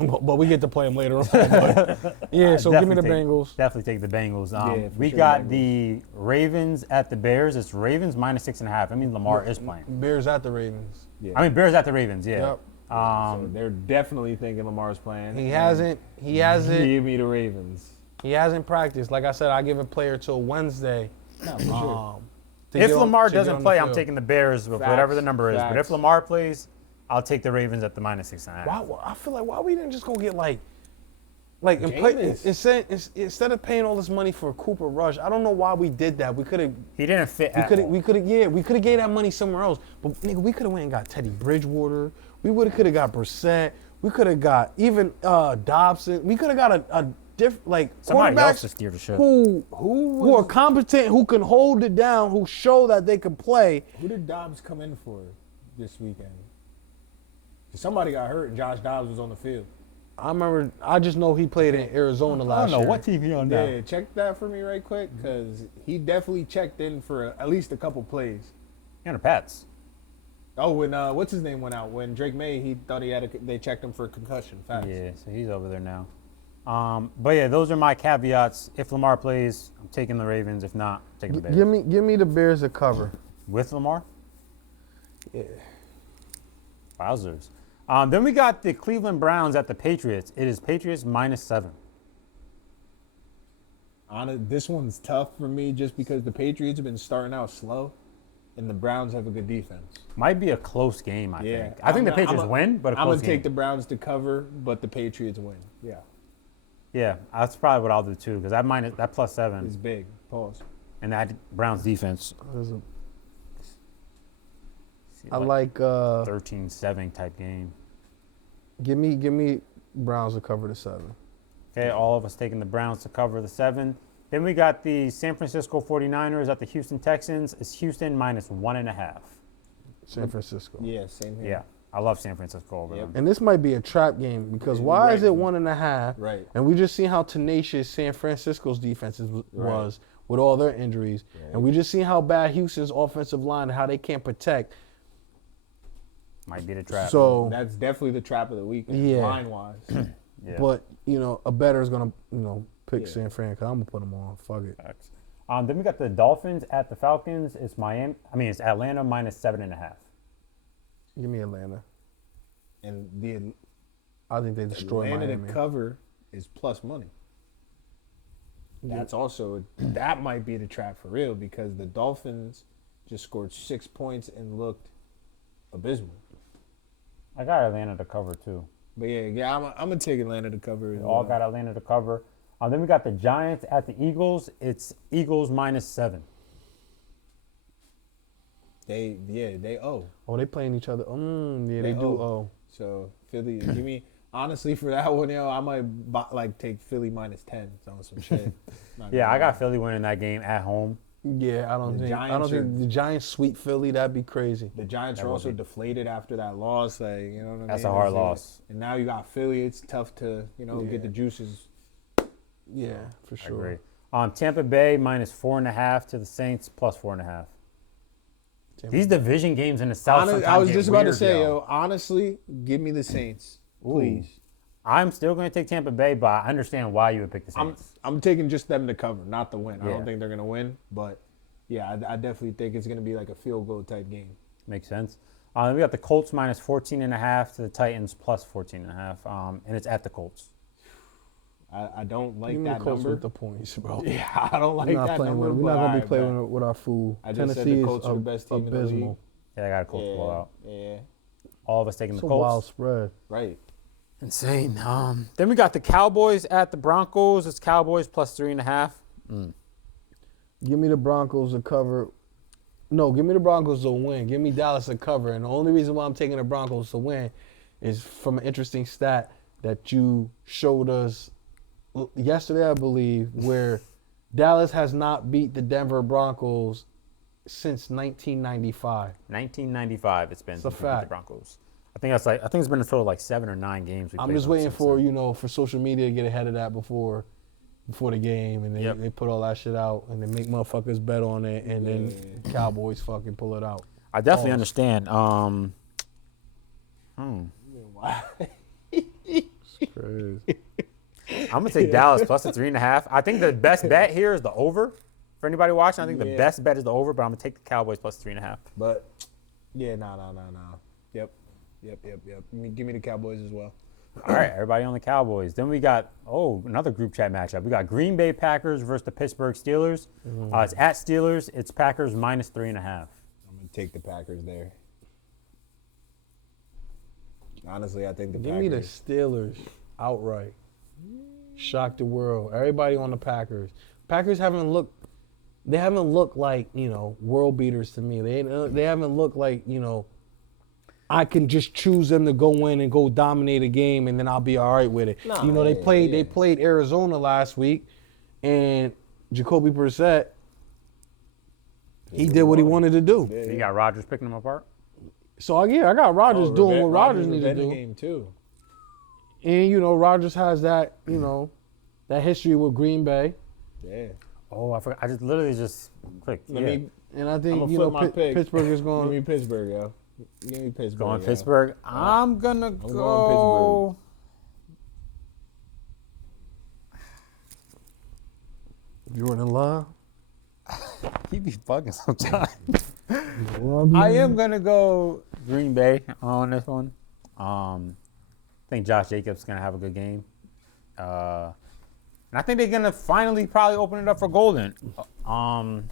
but we get to play them later on. But, yeah, so give me the Bengals. Definitely take the Bengals. Yeah, for we sure, got Bengals. the Ravens at the Bears. It's Ravens minus 6.5. That means Lamar is playing. Bears at the Ravens. Yeah. I mean, Bears at the Ravens, yeah. Yep. So they're definitely thinking Lamar's playing. He and hasn't Give me the Ravens. practiced. Like I said, I give a player till Wednesday. No, for sure. To If get on- Lamar to get doesn't on the play, I'm field. taking the Bears with Facts, whatever the number is. But if facts. Lamar plays, I'll take the Ravens at the minus 6.5. Why, I feel like why we didn't just go get and play, Jameis. instead of paying all this money for Cooper Rush. I don't know why we did that. We could have. He didn't fit at all. We could have gave that money somewhere else. But nigga, we could have went and got Teddy Bridgewater. We could have got Brissett. We could have got even Dobson. We could have got a different Somebody else quarterbacks to steer the ship. who are competent, who can hold it down, who show that they can play. Who did Dobbs come in for this weekend? 'Cause somebody got hurt and Josh Dobbs was on the field. I remember. I just know he played in Arizona last year. team he on now. Yeah, check that for me right quick, because he definitely checked in for at least a couple plays. He on the Pats. Oh, when what's his name went out? When Drake May, he thought they checked him for a concussion. Facts. Yeah, so he's over there now. But yeah, those are my caveats. If Lamar plays, I'm taking the Ravens. If not, I'm taking the Bears. Give me the Bears to cover. With Lamar? Yeah. Wowzers. Then we got the Cleveland Browns at the Patriots. It is Patriots minus 7. This one's tough for me just because the Patriots have been starting out slow, and the Browns have a good defense. Might be a close game, I Yeah, think. I think the Patriots win, but a I'm close gonna game. take the Browns to cover, but the Patriots win. Yeah, Yeah, that's probably what I'll do too, because that plus 7 it's big. Pause. and that Browns defense. I like 13-7 type game. give me Browns to cover the 7. Okay, all of us taking the Browns to cover the 7. Then we got the San Francisco 49ers at the Houston Texans. It's Houston minus 1.5. San Francisco. Yeah, same here. Yeah, I love San Francisco over them. And this might be a trap game because Yeah, why right. is it 1.5? Right. And we just seen how tenacious San Francisco's defense was with all their injuries, and we just seen how bad Houston's offensive line and how they can't protect. Might be the trap. So, That's definitely the trap of the week, Yeah. line wise. yeah. but a bettor is gonna pick Yeah. San Fran because I'm gonna put them on. Fuck it. Facts. Then we got the Dolphins at the Falcons. It's Miami. I mean, it's Atlanta minus 7.5. Give me Atlanta. And the I think they destroy Atlanta Miami. to cover is plus money. That's also that might be the trap for real because the Dolphins just scored 6 points and looked abysmal. I got Atlanta to cover too. But yeah, I'm gonna take Atlanta to cover. We all got Atlanta to cover. Then we got the Giants at the Eagles. It's Eagles minus 7. They owe. Oh, they playing each other. Yeah, they do. Oh, So Philly, give me honestly for that one, I might take Philly minus 10 on some shit. Yeah, I got Philly winning that game at home. yeah. I don't think the Giants sweep Philly. That'd be crazy. The Giants are also deflated after that loss. Like, you know what I mean? That's a hard loss. And now you got Philly. It's tough to, get the juices. Yeah, for I sure. agree. Tampa Bay minus 4.5 to the Saints plus 4.5. These division games in the South. I was just about to weird, say, honestly, give me the Saints, please. I'm still going to take Tampa Bay, but I understand why you would pick the Saints. I'm taking just them to cover, not the win. I Yeah. don't think they're going to win, but yeah, I definitely think it's going to be like a field goal type game. Makes sense. We got the Colts minus 14.5 to the Titans plus 14.5, and it's at the Colts. I don't like Give me that the Colts number. with the points, bro. Yeah, I don't like We're not that playing number. with. We're not gonna be playing with our fool. I just Tennessee said the is Colts are the best team in the league. abysmal. Yeah, I got a Colts blowout. Yeah, All of us taking It's the a Colts. wild spread. right. Insane. Then we got the Cowboys at the Broncos. It's Cowboys plus 3.5. Give me the Broncos to cover. No, give me the Broncos to win. Give me Dallas to cover. And the only reason why I'm taking the Broncos to win is from an interesting stat that you showed us yesterday, I believe, where Dallas has not beat the Denver Broncos since 1995. 1995 it's been It's a since we beat the fact. Broncos. I think it's been a total of like 7 or 9 games. I'm just waiting for for social media to get ahead of that before the game, and they put all that shit out, and they make motherfuckers bet on it, and then Cowboys fucking pull it out. I definitely understand. It's crazy. I'm gonna take Dallas plus the 3.5. I think the best bet here is the over. For anybody watching, I think the best bet is the over, but I'm gonna take the Cowboys plus 3.5. But yeah, no. Yep. Give me the Cowboys as well. All right, everybody on the Cowboys. Then we got another group chat matchup. We got Green Bay Packers versus the Pittsburgh Steelers. It's at Steelers. It's Packers minus 3.5. I'm gonna take the Packers there. Honestly, I think the Give Packers. me the Steelers outright. Shock the world. Everybody on the Packers. Packers haven't looked like, world beaters to me. They haven't looked like, I can just choose them to go in and go dominate a game and then I'll be all right with it. They played Arizona last week, and Jacoby Brissett, he did what he wanted to do. You got Rodgers picking them apart. So I got Rodgers doing what Rodgers needs to do. Game too. And Rodgers has that, that history with Green Bay. Yeah. Oh, I forgot. I just literally clicked. And I think I'ma flip my pick. Pittsburgh is going. Give me Pittsburgh, yo. Give me Pittsburgh. Going yo. Pittsburgh. I'm gonna going go. Jordan Love. He be bugging sometimes. I am gonna go Green Bay on this one. I think Josh Jacobs is gonna have a good game. And I think they're gonna finally probably open it up for Golden. I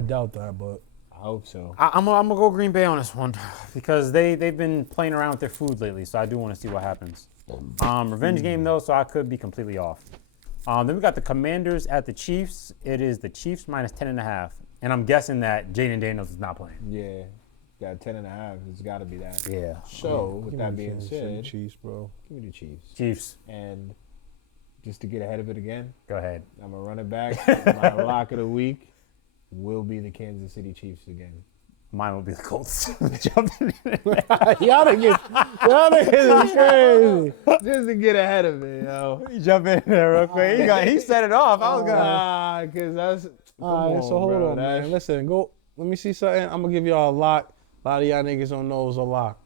doubt that, but I hope so. I'm gonna go Green Bay on this one because they've been playing around with their food lately, so I do want to see what happens. Revenge game though, so I could be completely off. Then we got the Commanders at the Chiefs. It is the Chiefs minus 10.5, and I'm guessing that Jaden Daniels is not playing. Yeah. Got 10.5. It's got to be that. Yeah. So, with that being Kansas said, City Chiefs, bro. give me the Chiefs. Chiefs. And just to get ahead of it again, Go ahead. I'm going to run it back. My lock of the week will be the Kansas City Chiefs again. Mine will be the Colts. Jumping in. y'all niggas is crazy. Just to get ahead of it, yo. Jump in there real quick. He set it off. I was gonna. Because that's. All right, so hold on, man. Listen, go. Let me see something. I'm gonna give y'all a lock. A lot of y'all niggas don't know it's a lock.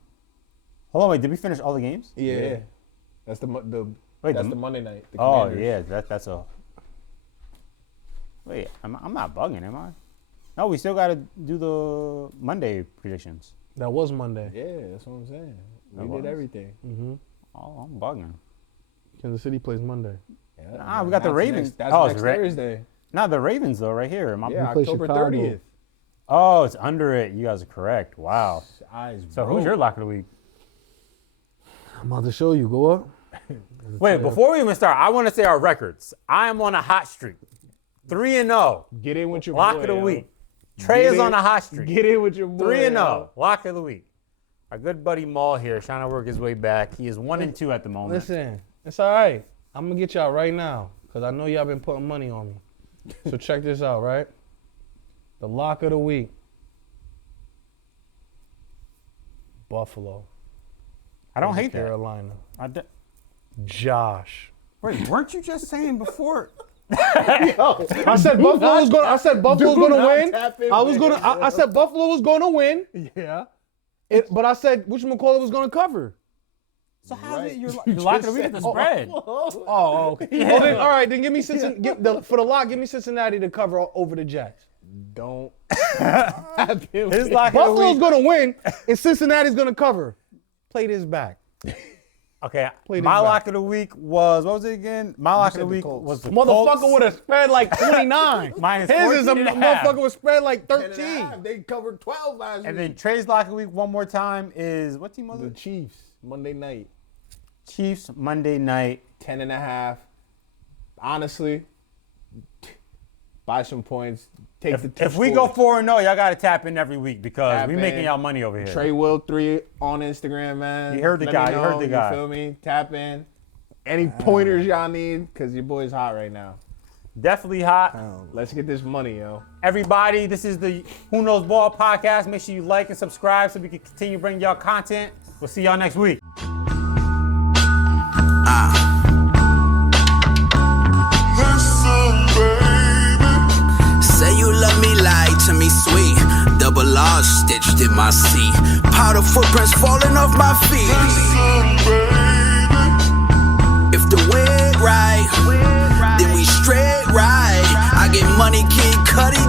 Hold on, wait. Did we finish all the games? Yeah. That's the Wait, the Monday night. The Oh Commanders. yeah, that's a. Wait, I'm not bugging, am I? No, we still got to do the Monday predictions. That was Monday. Yeah, that's what I'm saying. That We was? did everything. Mm-hmm. Oh, I'm bugging. Kansas City plays Monday. Yeah, Nah, we got the that's Ravens. That's Oh, next it's Ra- Thursday. Not the Ravens, though, right here. Yeah, play October Chicago. 30th. Oh, it's under it. You guys are correct. Wow. Eyes So broke. who's your lock of the week? I'm about to show you. Go up. Wait, before we even start, I want to say our records. I am on a hot streak. 3-0. Get in with your Lock boy, of the yo. week. Trey Get is on in- a hot streak. Get in with your boy. 3-0. yo. Lock of the week. Our good buddy Maul here trying to work his way back. He is 1-2 at the moment. Listen, it's all right. I'm gonna get y'all right now because I know y'all been putting money on me. So check this out, right? The lock of the week. Buffalo. I don't hate that. Carolina. I Josh. Wait, weren't you just saying before? I said Buffalo was going. I said Buffalo was do going to not win. tap in, I was man. going to. I said Buffalo was going to win. Yeah. But I said whatchamacallit was going to cover. So how Right. is it you're You locking the just week at the said spread? Oh, okay. Well, then, all right. Then give me Cincinnati. For the lock, give me Cincinnati to cover over the Jets. Don't. His lock of the Buffalo's week. going to win, and Cincinnati's going to cover. Play this back. Okay, Play this my back. lock of the week was, what was it again? My lock of the said the week Colts. was the Motherfucker Colts. would have spread like 29. Minus His is a 14 and a half. motherfucker would spread like 13. They covered 12 last And week. then Trey's lock of the week one more time is, what team was The it? Chiefs, Monday night, Chiefs, Monday night. 10.5. Honestly, buy some points. Take the two If we go scores. 4-0, y'all got to tap in every week because Tap we making in. y'all money over here. Trey Will 3 on Instagram, man. You heard the Let guy, me you heard know, the guy. You feel me? Tap in. Any pointers y'all need? Because your boy's hot right now. Definitely hot. Let's get this money, yo. Everybody, this is the Who Knows Ball podcast. Make sure you like and subscribe so we can continue bringing y'all content. We'll see y'all next week. Say you love me, lie to me, sweet. Double R stitched in my seat. Powder footprints falling off my feet. If the wind right, then we straight right. I get money, Kid Cudi,